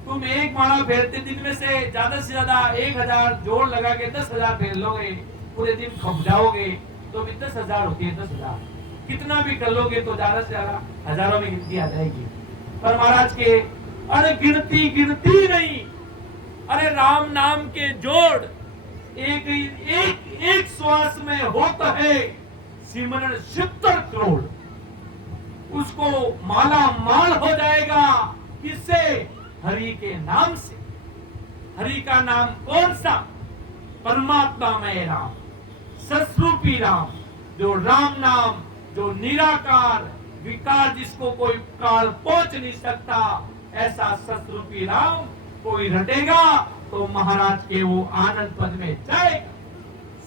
तुम एक माला फेरते दिन में से ज्यादा 1000 जोड़ लगा के 10,000 फेर लोगे, पूरे दिन खप जाओगे तो भी 10,000 होती है। 10,000 कितना भी कर लोगे तो ज्यादा से ज्यादा हजारों में गिनती आ जाएगी। पर महाराज के अरे गिनती नहीं, अरे राम नाम के जोड़ एक श्वास में होता है सिमरन 70 करोड़। उसको माला माल हो जाएगा किससे? हरि के नाम से। हरि का नाम कौन सा? परमात्मा में राम, सस्वरूपी राम, जो राम नाम, जो निराकार विकार जिसको कोई काल पहुंच नहीं सकता, ऐसा सस्वरूपी राम कोई रटेगा तो महाराज के वो आनंद पद में जाएगा,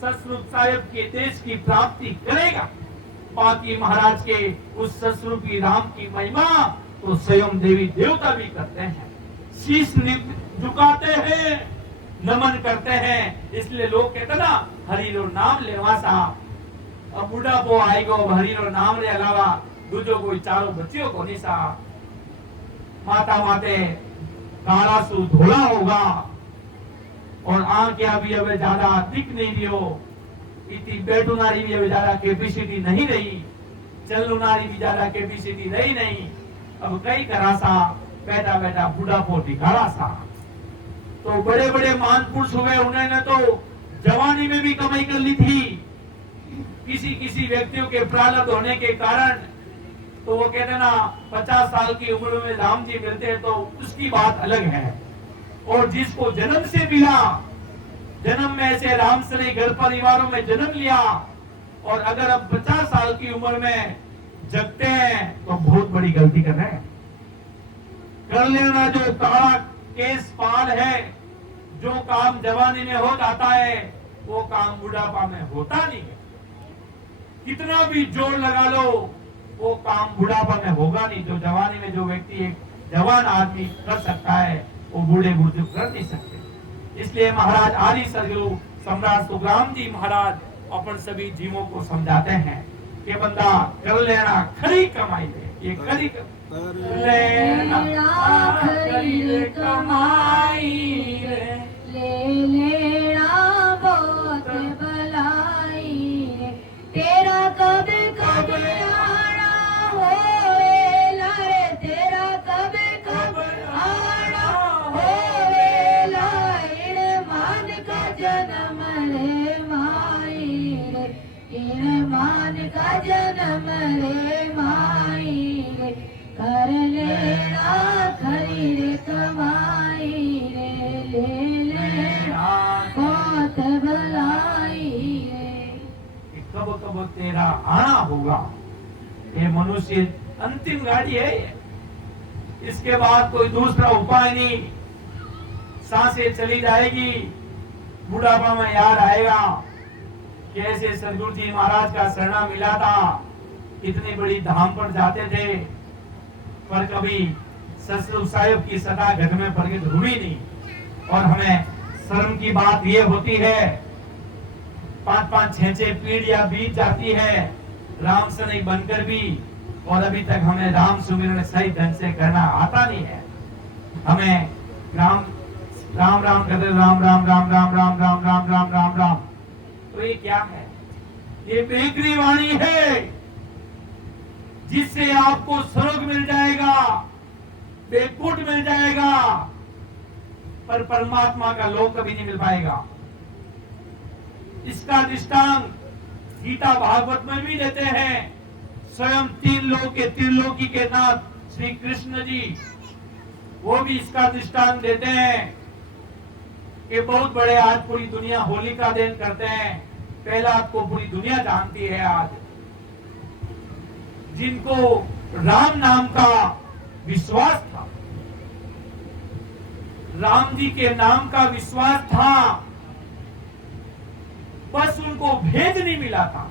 सस्वरूप साहेब के देश की प्राप्ति करेगा। बाकी महाराज के उस सस्वरूपी राम की महिमा तो स्वयं देवी देवता भी करते हैं, शीश झुकाते हैं, नमन करते हैं। इसलिए लोग कहते ना हरि रो नाम लेवा सा, अब बुढ़ापो आएगो हरि रो नाम ले अलावा दूजो कोई चारों बच्चियों को नहीं सा। माता माते काला सु धोला होगा और आंखें भी अब ज्यादा दिख नहीं रही हो, इतनी बैठुनारी भी अब ज्यादा कैपेसिटी नहीं रही, चलुनारी भी ज्यादा कैपेसिटी रही नहीं। अब कई करा सा बैठा बैठा बुढ़ापो दिखाड़ा सा। तो बड़े बड़े महापुरुष हुए, उन्होंने तो जवानी में भी कमाई कर ली थी। किसी व्यक्तियों के प्रारब्ध होने के कारण तो वो कहते ना 50 साल की उम्र में राम जी मिलते हैं तो उसकी बात अलग है। और जिसको जन्म से मिला, जन्म में से राम से घर परिवारों में जन्म लिया, और अगर अब 50 साल की उम्र में जगते हैं तो बहुत बड़ी गलती कर रहे हैं। कर लेना जो काला केस पाल है, जो काम जवानी में हो जाता है वो काम बुढ़ापा में होता नहीं है। कितना भी जोर लगा लो वो काम बुढ़ापा में होगा नहीं। जो जवानी में जो व्यक्ति एक जवान आदमी कर सकता है वो बूढ़े बुजुर्ग कर नहीं सकते। इसलिए महाराज आदि सदगुरु सम्राट सुखराम जी महाराज अपन सभी जीवों को समझाते हैं कि बंदा कर लेना खरी कमाई ले, ये खरी लेना खरी कमाई ले लेना बहुत भलाई रे, तेरा कब आना होएला रे, तेरा कब आना होएला, इन मान का जन्म रे माई रे, इन मान का जन्म रे माई रे, कर लेना खरी रे कमाई रे, ले लेना बहुत भलाई रे। कब कब तेरा आना होगा। ये मनुष्य अंतिम गाड़ी है, इसके बाद कोई दूसरा उपाय नहीं। सांसें चली जाएगी, बुढ़ापा में याद आएगा कैसे सदगुरु जी महाराज का शरणा मिला था, कितनी बड़ी धाम पर जाते थे, पर कभी ससुर साहिब की सदा घर में प्रकट हुई नहीं। और हमें शर्म की बात ये होती है 5-5, 6-6 पीढ़ियां बीत जाती है राम से नहीं बनकर भी, और अभी तक हमें राम सुमिरन सही ढंग से करना आता नहीं है। हमें राम राम राम करते राम राम राम राम राम राम राम राम राम राम। तो ये क्या है? ये बेकरी वाणी है जिससे आपको स्वर्ग मिल जाएगा, बेकुट मिल जाएगा, पर परमात्मा का लोक कभी नहीं मिल पाएगा। इसका दृष्टांत गीता भागवत में भी देते हैं। स्वयं 3 लोक के त्रिलोकी के नाथ श्री कृष्ण जी वो भी इसका दृष्टांत देते हैं कि बहुत बड़े आज पूरी दुनिया होली का दिन करते हैं। पहला आपको पूरी दुनिया जानती है आज, जिनको राम नाम का विश्वास था, राम जी के नाम का विश्वास था, बस उनको भेद नहीं मिला था।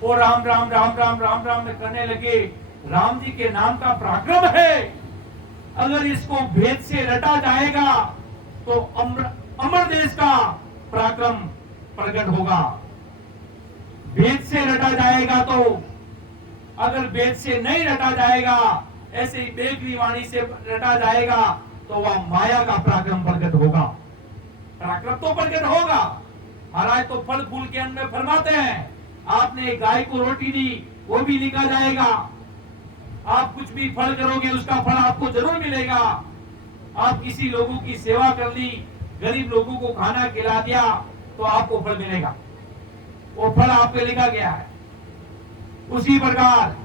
वो राम राम राम राम राम राम में करने लगे। राम जी के नाम का पराक्रम है, अगर इसको भेद से रटा जाएगा तो अमर देश का पराक्रम प्रकट होगा। भेद से रटा जाएगा तो, अगर भेद से नहीं रटा जाएगा, ऐसे ही बेगरी वाणी से रटा जाएगा तो वह माया का पराक्रम प्रकट होगा। पराक्रम तो प्रकट होगा। महाराज तो फल फूल के अन्न में फरमाते हैं, आपने गाय को रोटी दी वो भी लिखा जाएगा। आप कुछ भी फल करोगे उसका फल आपको जरूर मिलेगा। आप किसी लोगों की सेवा कर ली, गरीब लोगों को खाना खिला दिया तो आपको फल मिलेगा, वो फल आपके लिखा गया है। उसी प्रकार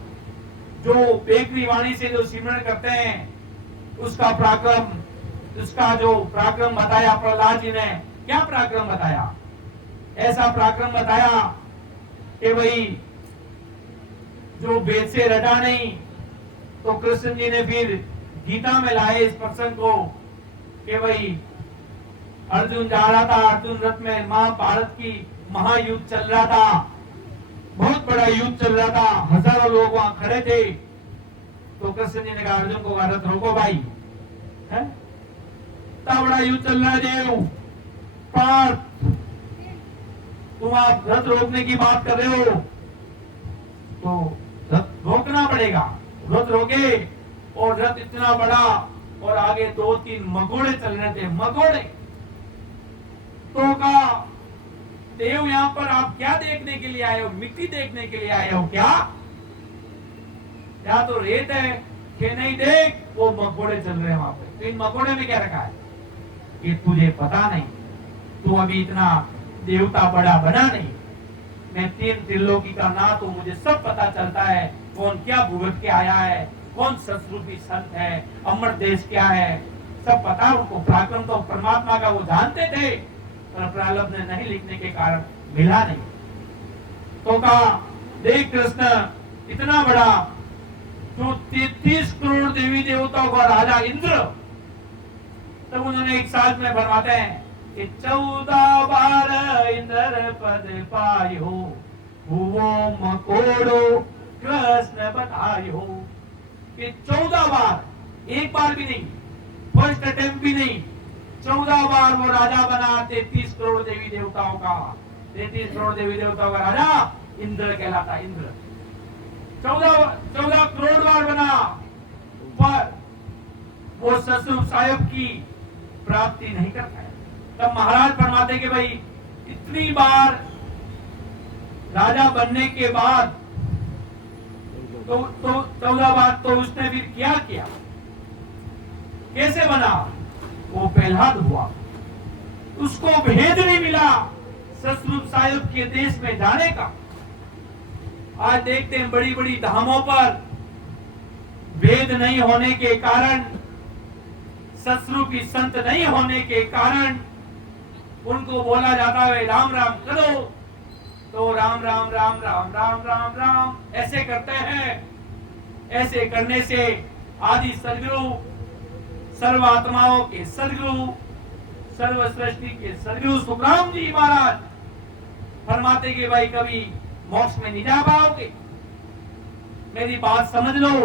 जो बेकरी वाणी से जो सिमरण करते हैं उसका पराक्रम, उसका जो पराक्रम बताया प्रहलाद जी ने, क्या पराक्रम बताया? ऐसा पराक्रम बताया कि भाई जो वेद से रटा नहीं, तो कृष्ण जी ने फिर गीता में लाए इस प्रसंग को कि भाई अर्जुन जा रहा था, अर्जुन रथ में महाभारत की महायुद्ध चल रहा था, बहुत बड़ा युद्ध चल रहा था, हजारों लोग वहां खड़े थे। तो कृष्ण जी ने कहा अर्जुन को, रथ रोको भाई, है इतना बड़ा युद्ध चल रहा है देव पार्थ, तुम आप रथ रोकने की बात कर रहे हो तो रथ रोकना पड़ेगा। रथ रोके और रथ इतना बड़ा और आगे 2-3 मकोड़े चल रहे थे, मकोड़े। तो कहा देव यहाँ पर आप क्या देखने के लिए आए हो? मिट्टी देखने के लिए आए हो क्या? या तो रेत है कि नहीं? देख वो मकोड़े चल रहे हैं वहां पे। तो इन मकोड़े में क्या रखा है ये तुझे पता नहीं, तू अभी इतना देवता बड़ा बना नहीं। मैं 3 त्रिलोकी का ना तो मुझे सब पता चलता है, कौन क्या भुगत के आया है, कौन सतरूपी संत है, अमर देश क्या है, सब पता उनको। पराक्रम तो परमात्मा का वो जानते थे, पर प्रहलाद ने नहीं लिखने के कारण मिला नहीं। तो कहा देख कृष्ण इतना बड़ा, जो 33 करोड़ देवी देवताओं का राजा इंद्र, तब उन्होंने एक साथ में फरमाते हैं कि 14 बार इंद्र पद पायो, हुओ मकोड़ो कृष्ण बतायो। कि 14 बार, एक बार भी नहीं, फर्स्ट अटेम्प्ट भी नहीं, 14 बार वो राजा बना 33 करोड़ देवी देवताओं का। 33 करोड़ देवी देवताओं का राजा इंद्र कहलाता। इंद्र 14 करोड़ बार बना, पर वो ससुर साहिब की प्राप्ति नहीं कर पाया। तब महाराज फरमाते कि भाई इतनी बार राजा बनने के बाद तो 14 बार तो उसने फिर क्या किया, कैसे बना? वो प्रहलाद हुआ, उसको भेद नहीं मिला ससुर साहिब के देश में जाने का। आज देखते हैं बड़ी बड़ी धामों पर वेद नहीं होने के कारण, ससुरूपी संत नहीं होने के कारण उनको बोला जाता है राम राम करो, तो राम राम राम राम राम राम राम ऐसे करते हैं। ऐसे करने से आदि सदगुरु, सर्वात्माओं के सदगुरु, सर्वश्रेष्ठी के सदगुरु सुखराम जी महाराज फरमाते कि भाई कभी मोक्ष में नहीं जा पाओगे, मेरी बात समझ लो।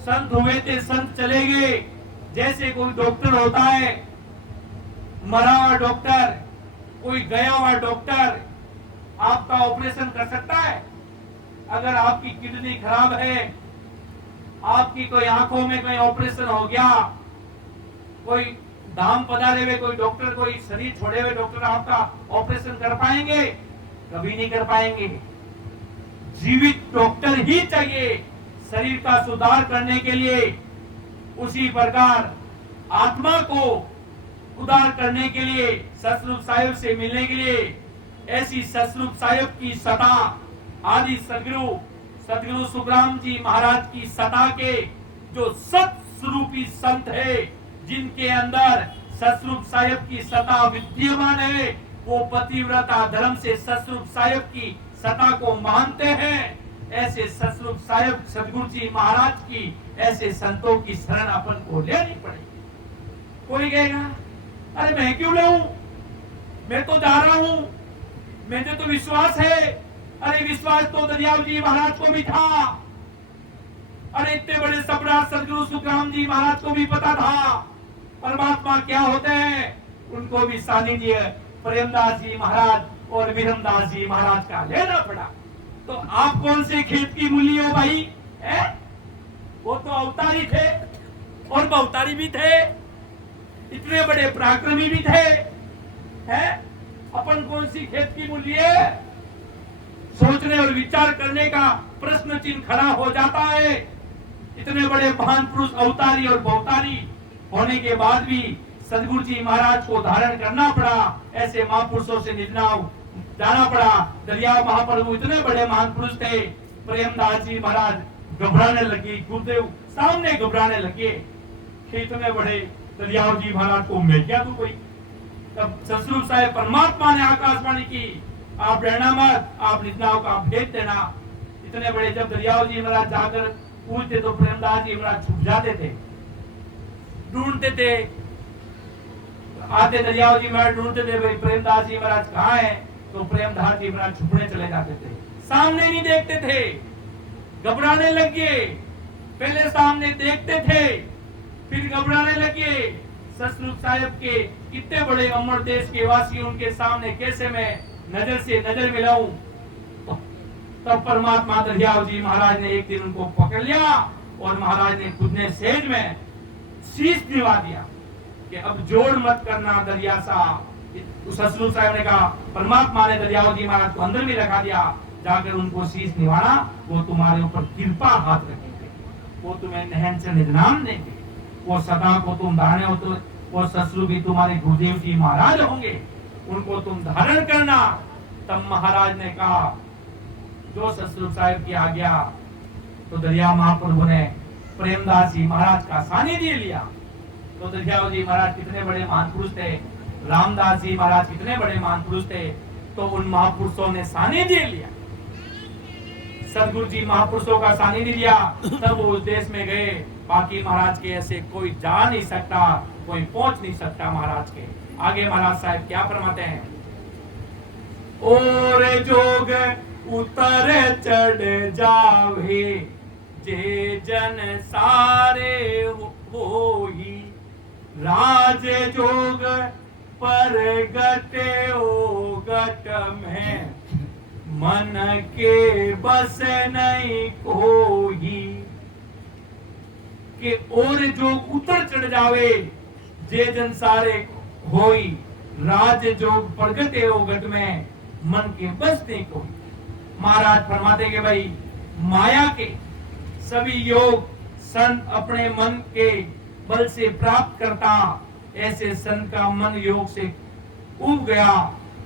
संत हुए थे, संत चले गए। जैसे कोई डॉक्टर होता है, मरा हुआ डॉक्टर, कोई गया हुआ डॉक्टर आपका ऑपरेशन कर सकता है? अगर आपकी किडनी खराब है, आपकी कोई आंखों में कोई ऑपरेशन हो गया, कोई दाम पधारे हुए कोई डॉक्टर, कोई शरीर छोड़े हुए डॉक्टर आपका ऑपरेशन कर पाएंगे? कभी नहीं कर पाएंगे। जीवित डॉक्टर ही चाहिए शरीर का सुधार करने के लिए। उसी प्रकार आत्मा को उदार करने के लिए, सतरूप साहिब से मिलने के लिए, ऐसी सतरूप साहिब की सदा आदि सदगुरु सुखराम जी महाराज की सदा के जो सत स्वरूपी संत है, जिनके अंदर सतरूप साहिब की सता विद्यमान है, वो पतिव्रता धर्म से सतरूप साहिब की सता को मानते हैं। ऐसे सतरूप साहिब सदगुरु जी महाराज की ऐसे संतों की शरण अपन को लेनी पड़ेगी। कोई कहेगा अरे मैं क्यों लूं, मैं तो जा रहा हूं, मुझे तो विश्वास है। अरे विश्वास तो दरियाव जी महाराज को भी था, अरे इतने बड़े सम्राट सदगुरु सुखराम जी महाराज को भी पता था परमात्मा क्या होते हैं। उनको भी सानिध्य प्रेमदास जी महाराज और विरमदास जी महाराज का लेना पड़ा। तो आप कौन से खेत की मूली हो भाई? वो तो अवतारी थे और बहुतारी भी थे, इतने बड़े पराक्रमी भी थे, हैं? अपन कौन सी खेत की मूल्य है? सोचने और विचार करने का प्रश्न चिन्ह खड़ा हो जाता है। इतने बड़े महान पुरुष अवतारी और बहुतारी होने के बाद भी सदगुरु जी महाराज को धारण करना पड़ा, ऐसे महापुरुषों से निजनाव जाना पड़ा। दरिया महाप्रभु इतने बड़े महान पुरुष थे, प्रेमदास जी महाराज घबराने लगे, गुरुदेव सामने घबराने लगे कि इतने बड़े दरियाव जी महाराज को मैं क्या दूं कोई। तब ससुर साहेब परमात्मा ने आकाशवाणी की, आप डरना मत, आप निजनाव का भेद देना। इतने बड़े जब दरियाव जी महाराज जाकर पूछते तो प्रेमदास जी महाराज छुप जाते थे, ढूंढते थे, आते दरियाव जी महाराज ढूंढते थे भाई प्रेमदास जी महाराज कहाँ है, तो प्रेमदास जी महाराज छुपने चले जाते थे, सामने नहीं देखते थे, घबराने लगे। पहले सामने देखते थे फिर घबराने लगे। ससुर साहेब के कितने बड़े अमर देश के वासी, उनके सामने कैसे मैं नजर से नजर मिलाऊं। तब परमात्मा दरियाव जी महाराज ने एक दिन उनको पकड़ लिया और महाराज ने खुद ने सेज में शीश निभा दिया कि अब जोड़ मत करना दरिया सा। ससुर साहब ने कहा, परमात्मा ने दरियाव जी महाराज को अंदर भी रखा दिया, जाकर उनको शीश निभाना, वो तुम्हारे ऊपर कृपा हाथ रखेंगे, वो तुम्हें नहन से निजनाम देंगे, वो सदा को तुम धारण हो, तो वो ससुर भी तुम्हारे गुरुदेव जी महाराज होंगे, उनको तुम धारण करना। तब महाराज ने कहा, जो ससुर साहब की आज्ञा, तो दरिया महाप्रभु ने प्रेमदास जी महाराज का सानिध्य लिया। तो दरियाव जी महाराज कितने बड़े महान पुरुष थे, रामदास जी महाराज कितने बड़े महान पुरुष थे, तो उन महापुरुषों ने सानिध्य लिया, सदगुरु जी महापुरुषों का सानिध्य लिया, तब वो उस देश में गए। बाकी महाराज के ऐसे कोई जा नहीं सकता, कोई पहुंच नहीं सकता महाराज के आगे। महाराज साहब क्या फरमाते हैं, और जोग उतर चढ़ जावे, जे जन सारे होई, राज जोग पर गटे ओ गट में, मन के बस नहीं कोई। कि और जोग उतर चढ़ जावे, जे जन सारे होई, राज जोग प्रगटे ओ गट में, मन के बस नहीं कोई। महाराज फरमाते कि भाई माया के सभी योग संत अपने मन के बल से प्राप्त करता, ऐसे संत का मन योग से उब गया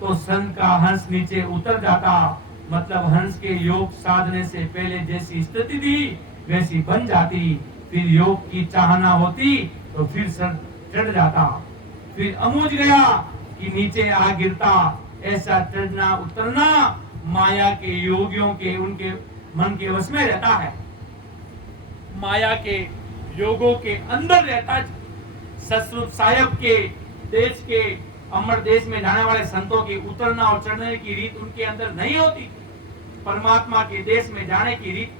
तो संत का हंस नीचे उतर जाता। मतलब हंस के योग साधने से पहले जैसी स्थिति थी वैसी बन जाती, फिर योग की चाहना होती तो फिर सर चढ़ जाता, फिर अमुझ गया कि नीचे आ गिरता। ऐसा चढ़ना उतरना माया के योगियों के उनके मन के वश में रहता है, माया के योगों के अंदर रहता है। ससुर साहेब के देश के अमर देश में जाने वाले संतों की उतरना और चढ़ने की रीत उनके अंदर नहीं होती। परमात्मा के देश में जाने की रीत,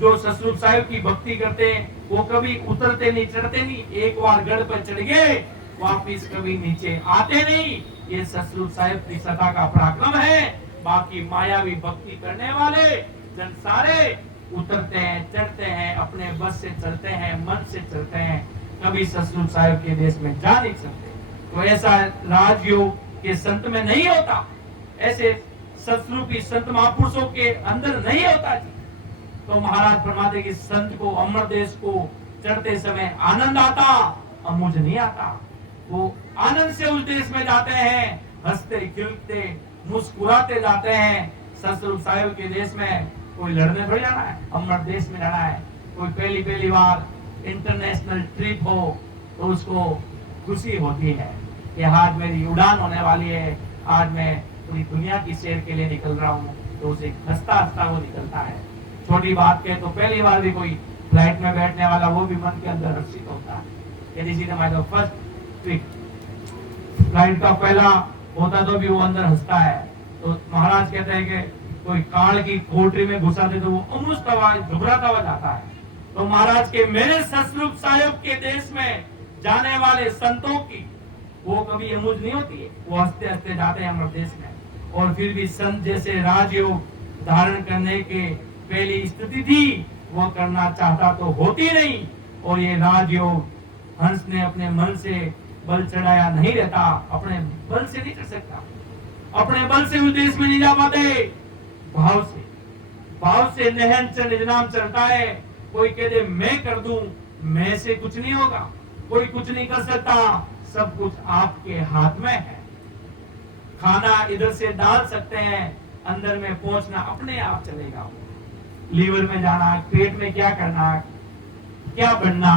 जो ससुर साहेब की भक्ति करते हैं वो कभी उतरते नहीं, चढ़ते नहीं, एक बार गढ़ पर चढ़ गए वापिस कभी नीचे आते नहीं। ये ससुर साहेब की सदा का पराक्रम है। बाकी मायावी भक्ति करने वाले जन सारे उतरते हैं, चढ़ते हैं, अपने बस से चढ़ते हैं, मन से चढ़ते हैं, कभी ससुर साहेब के देश में जा नहीं सकते। तो ऐसा राजयोग के संत में नहीं होता, ऐसे सतरूपी संत महापुरुषों के अंदर नहीं होता जी। तो महाराज फरमाते कि संत को अमर देश को चढ़ते समय आनंद आता, अमुझ नहीं आता। वो आनंद से उस देश में जाते हैं, हंसते खिलते मुस्कुराते जाते हैं। ससुर साहिब के देश में कोई लड़ने थोड़ी जाना है, अमर देश में जाना है। कोई पहली बार इंटरनेशनल ट्रिप हो तो उसको खुशी होती है कि आज मेरी उड़ान होने वाली है, आज मैं पूरी दुनिया की सैर के लिए निकल रहा हूँ, तो उसे हंसता हंसता वो निकलता है। छोटी बात कहे तो पहली बार भी कोई फ्लाइट में बैठने वाला वो भी मन के अंदर हर्षित होता है। यदि फर्स्ट ट्रिप फ्लाइट का पहला होता तो भी वो अंदर हंसता है। तो महाराज कहते हैं कि कोई काल की कोठरी में घुसा दे तो वो अमुष्ट आवाज घबराता हुआ जाता है। तो महाराज के मेरे ससुर साहिब के देश में जाने वाले संतों की वो कभी अमुज नहीं होती है, वो हंसते हंसते जाते हैं अमर देश में। और फिर भी संत जैसे राजयोग धारण करने के पहली स्थिति थी वो करना चाहता तो होती नहीं। और ये राजयोग हंस ने अपने मन से बल चढ़ाया नहीं रहता, अपने बल से नहीं चढ़ सकता, अपने बल से उद्देश्य में नहीं जा पाते, भाव से नहन चल निजनाम चलता है। कोई कह दे मैं कर दूं, मैं से कुछ नहीं होगा, कोई कुछ नहीं कर सकता, सब कुछ आपके हाथ में है। खाना इधर से डाल सकते हैं, अंदर में पहुंचना अपने आप चलेगा। लीवर में जाना, पेट में क्या करना, क्या बनना,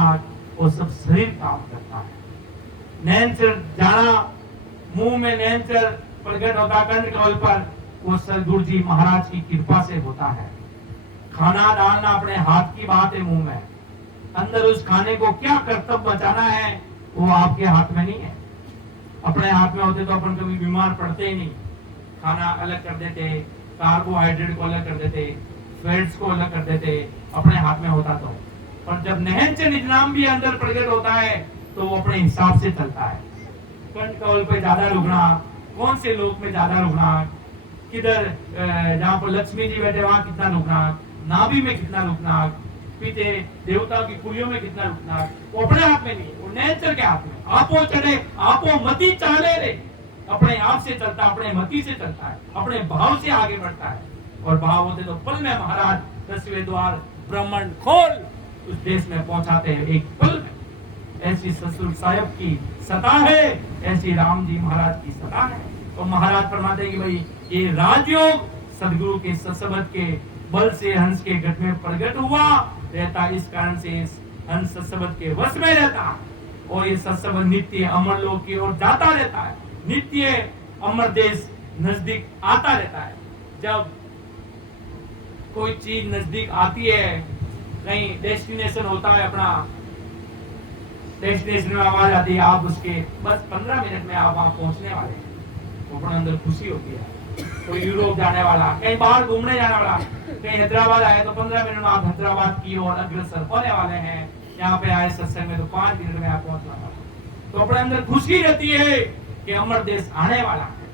वो सब शरीर काम करता है। नैन से जाना, मुंह में नैन से प्रकट होता कंठ कमल पर, वो सदगुरु जी महाराज की कृपा से होता है। खाना डालना अपने हाथ की बात है, मुंह में अंदर उस खाने को क्या कर्तव्य बचाना है वो आपके हाथ में नहीं है। अपने हाथ में होते तो अपन कभी बीमार पड़ते ही नहीं। खाना अलग कर देते, कार्बोहाइड्रेट को अलग कर देते, फैट्स को अलग कर देते, अपने हाथ में होता तो। और जब नहन से निजनाम भी अंदर प्रकट होता है तो वो अपने हिसाब से चलता है। कंठ कमल पे ज्यादा रुकना, कौन से लोक में ज्यादा रुकना, किधर जहाँ पर लक्ष्मी जी बैठे वहां कितना रुकना, नाभि में कितना रुकना, पीते देवता की कुलियों में कितना रुकना, वो अपने हाथ में नहीं, वो नेचर के हाथ में। आपो चढ़े आपो मति चाले रे, अपने आप से चलता, अपने मति से चलता है, अपने भाव से आगे बढ़ता है। और भाव होते तो पल में महाराज 10वें द्वार ब्रह्मांड खोल उस देश में पहुंचाते हैं, एक पल में। ऐसी ससुर साहिब की सता है, ऐसी राम जी महाराज की सता है। तो महाराज फरमाते हैं कि भाई ये राजयोग सदगुरु के सत्संग के बल से हंस के घट में प्रकट हुआ रहता, इस कारण से इस हंस सत्संग के वश में रहता और ये सत्संग नित्य अमर लोक की ओर जाता रहता है, नित्य अमर देश नजदीक आता रहता है। जब कोई चीज नजदीक आती है, कहीं डेस्टिनेशन होता है, अपना डेस्टिनेशन में आवाज आती है, आप उसके बस 15 मिनट में आप वहां पहुंचने वाले हैं, तो अपने अंदर खुशी होती है। कोई यूरोप जाने वाला, कहीं बाहर घूमने जाने वाला, कहीं हैदराबाद आए तो 15 मिनट में आप हैदराबाद की ओर अग्रसर होने वाले हैं। यहाँ पे आए सत्संग में तो 5 मिनट में आप पहुंचने वाले, तो अपने अंदर खुशी रहती है कि अमर देश आने वाला है।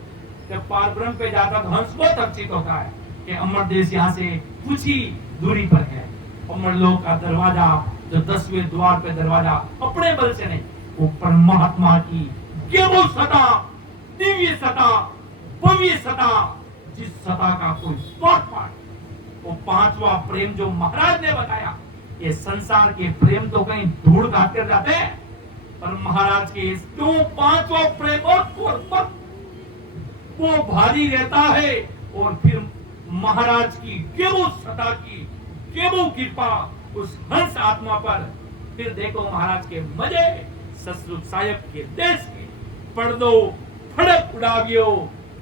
जब पार ब्रह्म पे जाता तो हंस बहुत अवचित होता है कि अमर देश यहाँ से कुछ ही दूरी पर है। अमर लोक का दरवाजा, जो 10वें द्वार पे दरवाजा अपने बल से नहीं, वो परमात्मा की ये वो सता, दिव्य सता, भव्य सता, जिस सता का कोई पाठ, वो 5वां प्रेम जो महाराज ने बताया। ये संसार के प्रेम तो कहीं धूल काट कर जाते हैं, पर महाराज के क्यों 5वां प्रेम और वो भारी रहता है। और फिर महाराज की केवो सता की केवो कृपा उस हंस आत्मा पर। फिर देखो महाराज के मजे, ससुर साहिब के देश के पर्दो फड़क उड़ावियो,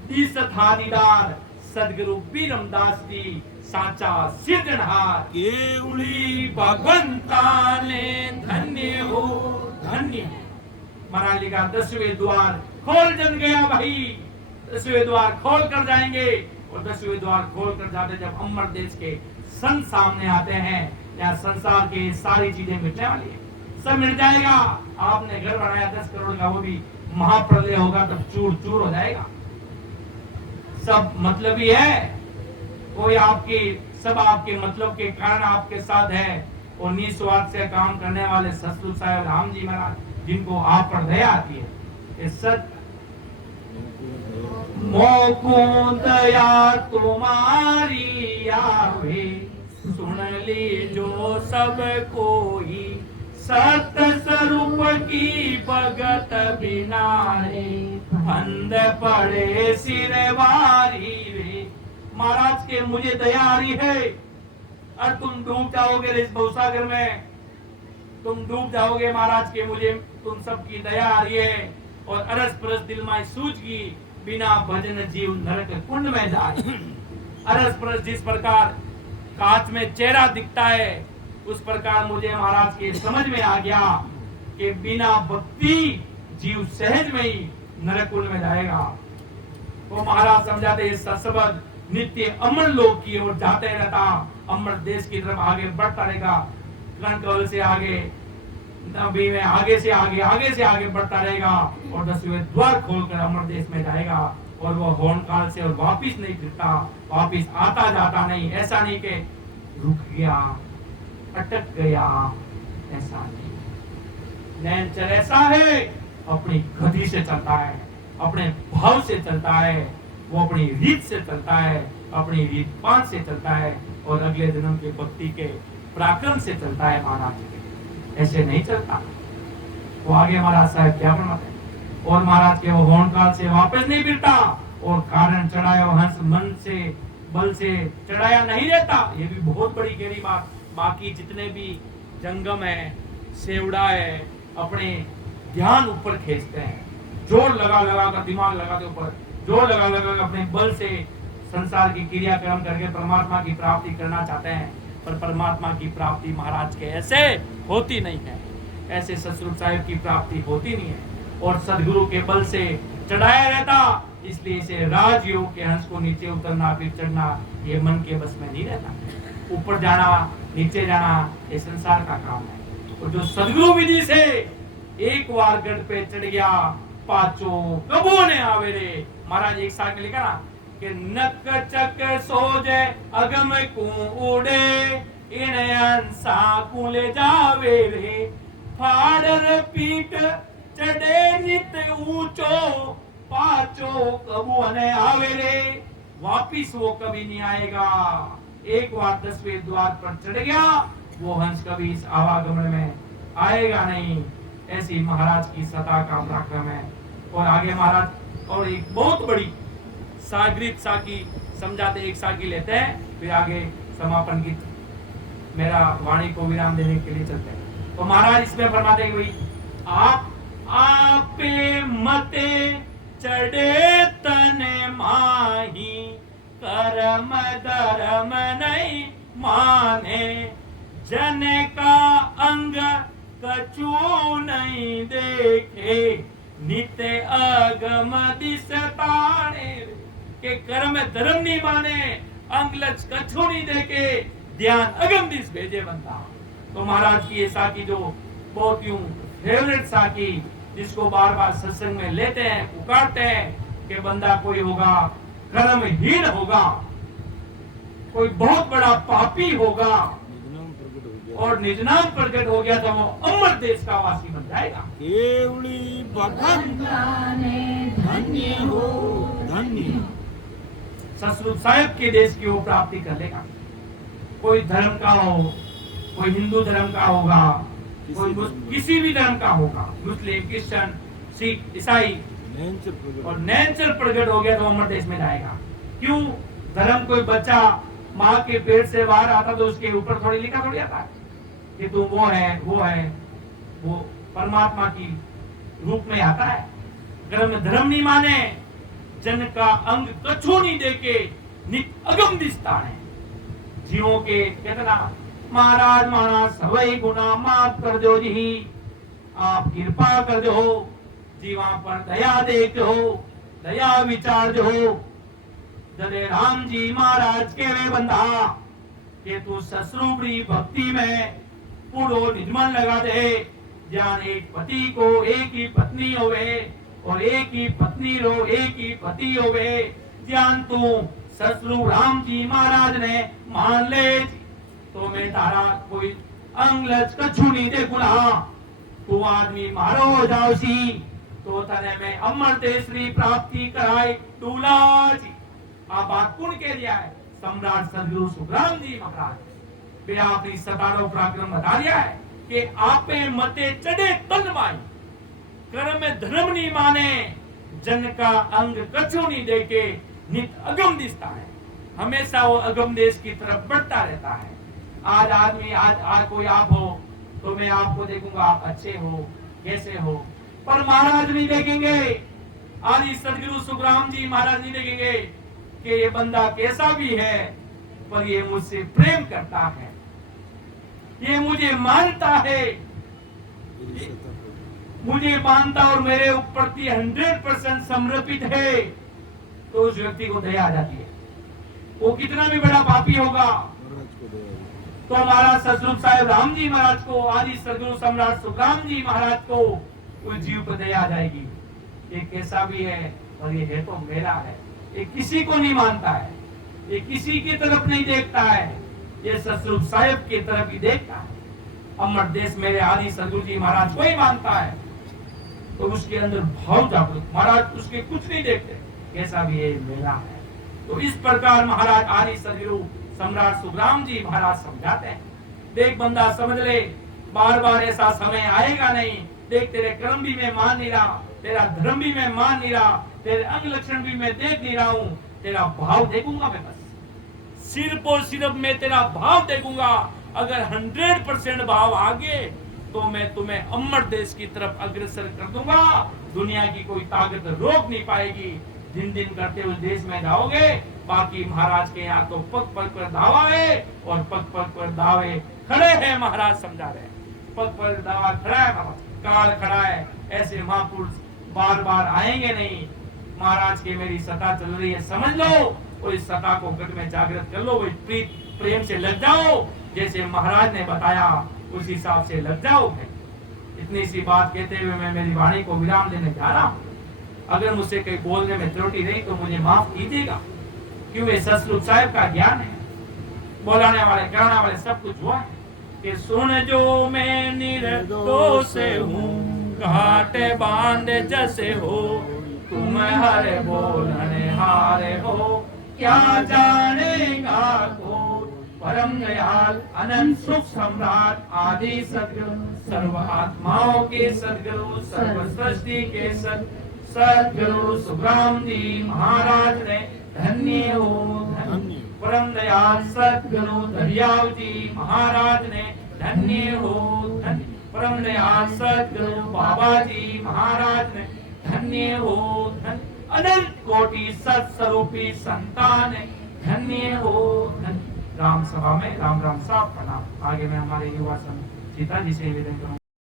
दीसत हादीदार सदगुरु बीरमदास जी साचा सिरजनहार। केवली भगवंता ने धन्य हो धन्य। महाराज जी का 10वें द्वार खोल जन गया भाई, 10वें द्वार खोल कर जाएंगे। और 10वें द्वार खोल कर जाते जब अमर देश के संत सामने आते हैं, या संसार के सारी चीजें मिटने वाली है, सब मिट जाएगा। आपने घर बनाया 10 करोड़ का, वो भी महाप्रलय होगा तब चूर चूर हो जाएगा। सब मतलब ही है, कोई आपकी सब आपके मतलब के कारण आपके साथ है। और निस्वार्थ से काम करने वाले सतगुरु साहिब राम जी महाराज, जिनको आप पर दया आती है, ये सत मोको दया तुम्हारी आवे, सुन ली जो सब कोई, सत स्वरूप की भगत बिना रे, अंध पड़े सिरवारी रे। महाराज के मुझे दया आ रही है, और तुम डूब जाओगे इस भवसागर में, तुम डूब जाओगे महाराज के मुझे तुम सबकी दया आ रही है। और अरस परस दिल में सूझ गई, बिना भजन जीव नरक कुंड में जाए। अरस परस जिस प्रकार कांच में चेहरा दिखता है, उस प्रकार मुझे महाराज के समझ में आ गया कि बिना भक्ति जीव सहज में ही नरक कुंड में जाएगा। तो महाराज समझाते इस सत्संग नित्य अमर लोक की ओर जाते रहता, अमर देश की तरफ आगे बढ़ता रहेगा। कल से आगे नबी में आगे से आगे बढ़ता रहेगा और 10वें द्वार खोलकर अमर देश में जाएगा। और वो होन काल से और वापिस नहीं फिरता, वापिस आता जाता नहीं। ऐसा नहीं कि रुक गया, अटक गया, ऐसा नहीं। नैनचर ऐसा है, अपनी गति से चलता है, अपने भाव से चलता है, वो अपनी रीत से चलता है, अपनी रीत पात से चलता है और अगले जन्म के भक्ति के पराक्रम से चलता है। महाराज के ऐसे नहीं चलता। वो आगे महाराज साहब क्या फरमाते हैं, और महाराज के वो होन काल से वापस नहीं फिरता, और कारण चढ़ाया हंस मन से बल से चढ़ाया नहीं रहता। ये भी बहुत बड़ी गहरी बात। बाकी जितने भी जंगम है, सेवड़ा है, अपने ध्यान ऊपर खींचते हैं, जोर लगा लगा कर, दिमाग लगा के ऊपर जोर लगा लगा कर अपने बल से संसार की क्रियाक्रम करके परमात्मा की प्राप्ति करना चाहते हैं, पर परमात्मा की प्राप्ति महाराज के ऐसे होती नहीं है, ऐसे सतरूप साहिब की प्राप्ति होती नहीं है। और सदगुरु के बल से चढ़ाया रहता, इसलिए इसे राजयोग के हंस को नीचे उतरना फिर चढ़ना ये मन के बस में नहीं रहता। ऊपर जाना नीचे जाना ये संसार का काम है। और जो सदगुरु विधि से एक बार गढ़ पे चढ़ गया, पाचो कबो ने आवे रे। महाराज एक साथ में लिखा ना कि नक चक सोजे अगम को उड़े, इन अंसा कुले जावे रे। फाड़र पीठ चढ़े नित ऊंचो, पाचो कबो ने आवे रे। वापिस वो कभी नहीं आएगा। एक बार 10वें द्वार पर चढ़ गया, वो हंस कभी इस आवागमन में आएगा नहीं। ऐसी महाराज की सता का पराक्रम है। और आगे महाराज और एक बहुत बड़ी सागरित साकी समझाते, एक साकी लेते हैं, फिर आगे समापन की मेरा वाणी को विराम देने के लिए चलते हैं। तो महाराज इसमें फरमाते हैं भाई, आप आपे मते चढ़े तने माही, कर्म धर्म नहीं माने। जन का अंग कछु नहीं देखे, नित्य अगम दिसताने। के कर्म धर्म नहीं माने, अंग लक्ष कछु नहीं देखे, ध्यान अगम दिस भेजे बंदा। तो महाराज की ये साकी जो बहुत यूं फेवरेट साकी, जिसको बार बार सत्संग में लेते हैं, पुकारते हैं कि बंदा कोई होगा कर्महीन होगा, कोई बहुत बड़ा पापी होगा और निज नाम प्रकट हो गया तो वो अमर देश का वासी बन जाएगा। केवली भगत धन्य हो धन्य। सतरूप साहिब के देश की वो प्राप्ति कर लेगा। कोई धर्म का हो, कोई हिंदू धर्म का होगा, कोई किसी भी धर्म का होगा, मुस्लिम, क्रिश्चियन, सिख, ईसाई, और नेचर प्रकट हो गया तो अमर देश में जाएगा। क्यों? धर्म कोई बच्चा माँ के पेट से बाहर आता तो उसके ऊपर थोड़ी लिखा थोड़ी आता है कि तू वो है, वो परमात्मा की रूप में आता है। कर्म धर्म नहीं माने, जन का अंग कछु नहीं देके, नित अगम दिसता है। जीवों के कितना महाराज माना सवई गुना माफ कर दो जी, आप कृपा कर दो, जीवा पर दया देखते हो, दया विचार जो हो। जदे राम जी महाराज के वे बंधा के तू ससुरी भक्ति में पूरो निजमन लगा दे। जान एक पति को एक ही पत्नी होवे, और एक ही पत्नी रो एक ही पति होवे। जान तू ससुर राम जी महाराज ने मान ले, तो मैं तारा कोई अंग लच कछु नहीं देखूला। तू आदमी मारो हो जाओ सी, तो तने में अमर देशरी प्राप्ति कराई दूला जी। आ बात कौन कह दिया है? सम्राट सदगुरु सुखराम जी महाराज। फिर आपने सतारो पराक्रम बता दिया है कि आपे मते चढ़े तन माई, कर्म धर्म नहीं माने, जन का अंग कछु नहीं देके, नित अगम दिसता है। हमेशा वो अगम देश की तरफ बढ़ता रहता है। आज आदमी आज कोई आप हो तो मैं आपको देखूंगा आप अच्छे हो, कैसे हो, पर महाराज नहीं देखेंगे। आज सदगुरु सुखराम जी महाराज नहीं देखेंगे कि ये बंदा कैसा भी है, पर ये मुझसे प्रेम करता है, ये मुझे मानता है, मुझे मानता और मेरे ऊपर 100% समर्पित है, तो उस व्यक्ति को दया आ जाती है। वो कितना भी बड़ा पापी होगा, तो महाराज सतरूप साहिब राम जी महाराज को, आदि सदगुरु सम्राट सुखराम जी महाराज को उस जीव पर दया आ जाएगी। ये कैसा भी है, और ये है तो मेरा है। ये किसी को नहीं मानता है, ये किसी की तरफ नहीं देखता है, ये सतस्वरूप साहिब की तरफ ही देखता है। अमर देश मेरे आदि सदगुरु जी महाराज को ही मानता है तो उसके अंदर भाव जागृत, महाराज उसके कुछ नहीं देखते, कैसा भी ये मेला है। तो इस प्रकार महाराज आदि सदगुरु सम्राट सुखराम जी महाराज समझाते हैं, देख बंदा समझ ले, बार बार ऐसा समय आएगा नहीं, देख तेरे कर्म भी मैं मान नहीं रहा, तेरा धर्म भी मैं मान नहीं रहा, तेरे अंग लक्षण भी मैं देख नहीं रहा हूँ, तेरा भाव देखूंगा मैं, बस सिर्फ और सिर्फ मैं तेरा भाव देखूंगा। अगर 100% भाव आगे तो मैं तुम्हें अमर देश की तरफ अग्रसर कर दूंगा, दुनिया की कोई ताकत रोक नहीं पाएगी। दिन दिन करते हुए देश में जाओगे, बाकी महाराज के यहाँ तो पग पग पर दावा है और पग पग पर दावे खड़े हैं, महाराज समझा रहे हैं। पग पर दावा खड़ा है, महाराज काल खड़ा है, ऐसे महापुरुष बार बार आएंगे नहीं। महाराज की मेरी सत्ता चल रही है, समझ लो, और इस सत्ता को गढ़ में जागृत कर लो, वो प्रीत प्रेम से लग जाओ, जैसे महाराज ने बताया उस हिसाब से लग जाओ। इतनी सी बात कहते हुए मैं मेरी वाणी को विराम देने जा रहा हूँ। अगर मुझसे कहीं बोलने में त्रुटि रही तो मुझे माफ कीजिएगा, क्यों ये सतस्वरूप साहिब का ज्ञान है, बोलाने वाले कराने वाले सब कुछ हुआ है। कि सुन जो मैं निर्दोष हूँ, घाटे बांधे जैसे हो, तुम हरे बोलने हारे हो, क्या जानेगा को। परम दयाल अनंत सुख सम्राट आदि सदगुरु, सर्व आत्माओं के सदगुरु, सर्व सृष्टि के सदगुरु सुखराम जी महाराज ने धन्य हो धन्य। परम दयाल सदगुरु दरियाव जी महाराज ने धन्य हो धन्य। परम दयाल सदगुरु बाबा जी महाराज ने धन्य हो धन्य। अनंत कोटि सत्स्वरूपी संतान धन्य हो धन्य। राम सभा में राम राम साहब प्रणाम। आगे मैं हमारे युवा संघ सीता जी से निवेदन करूंगा।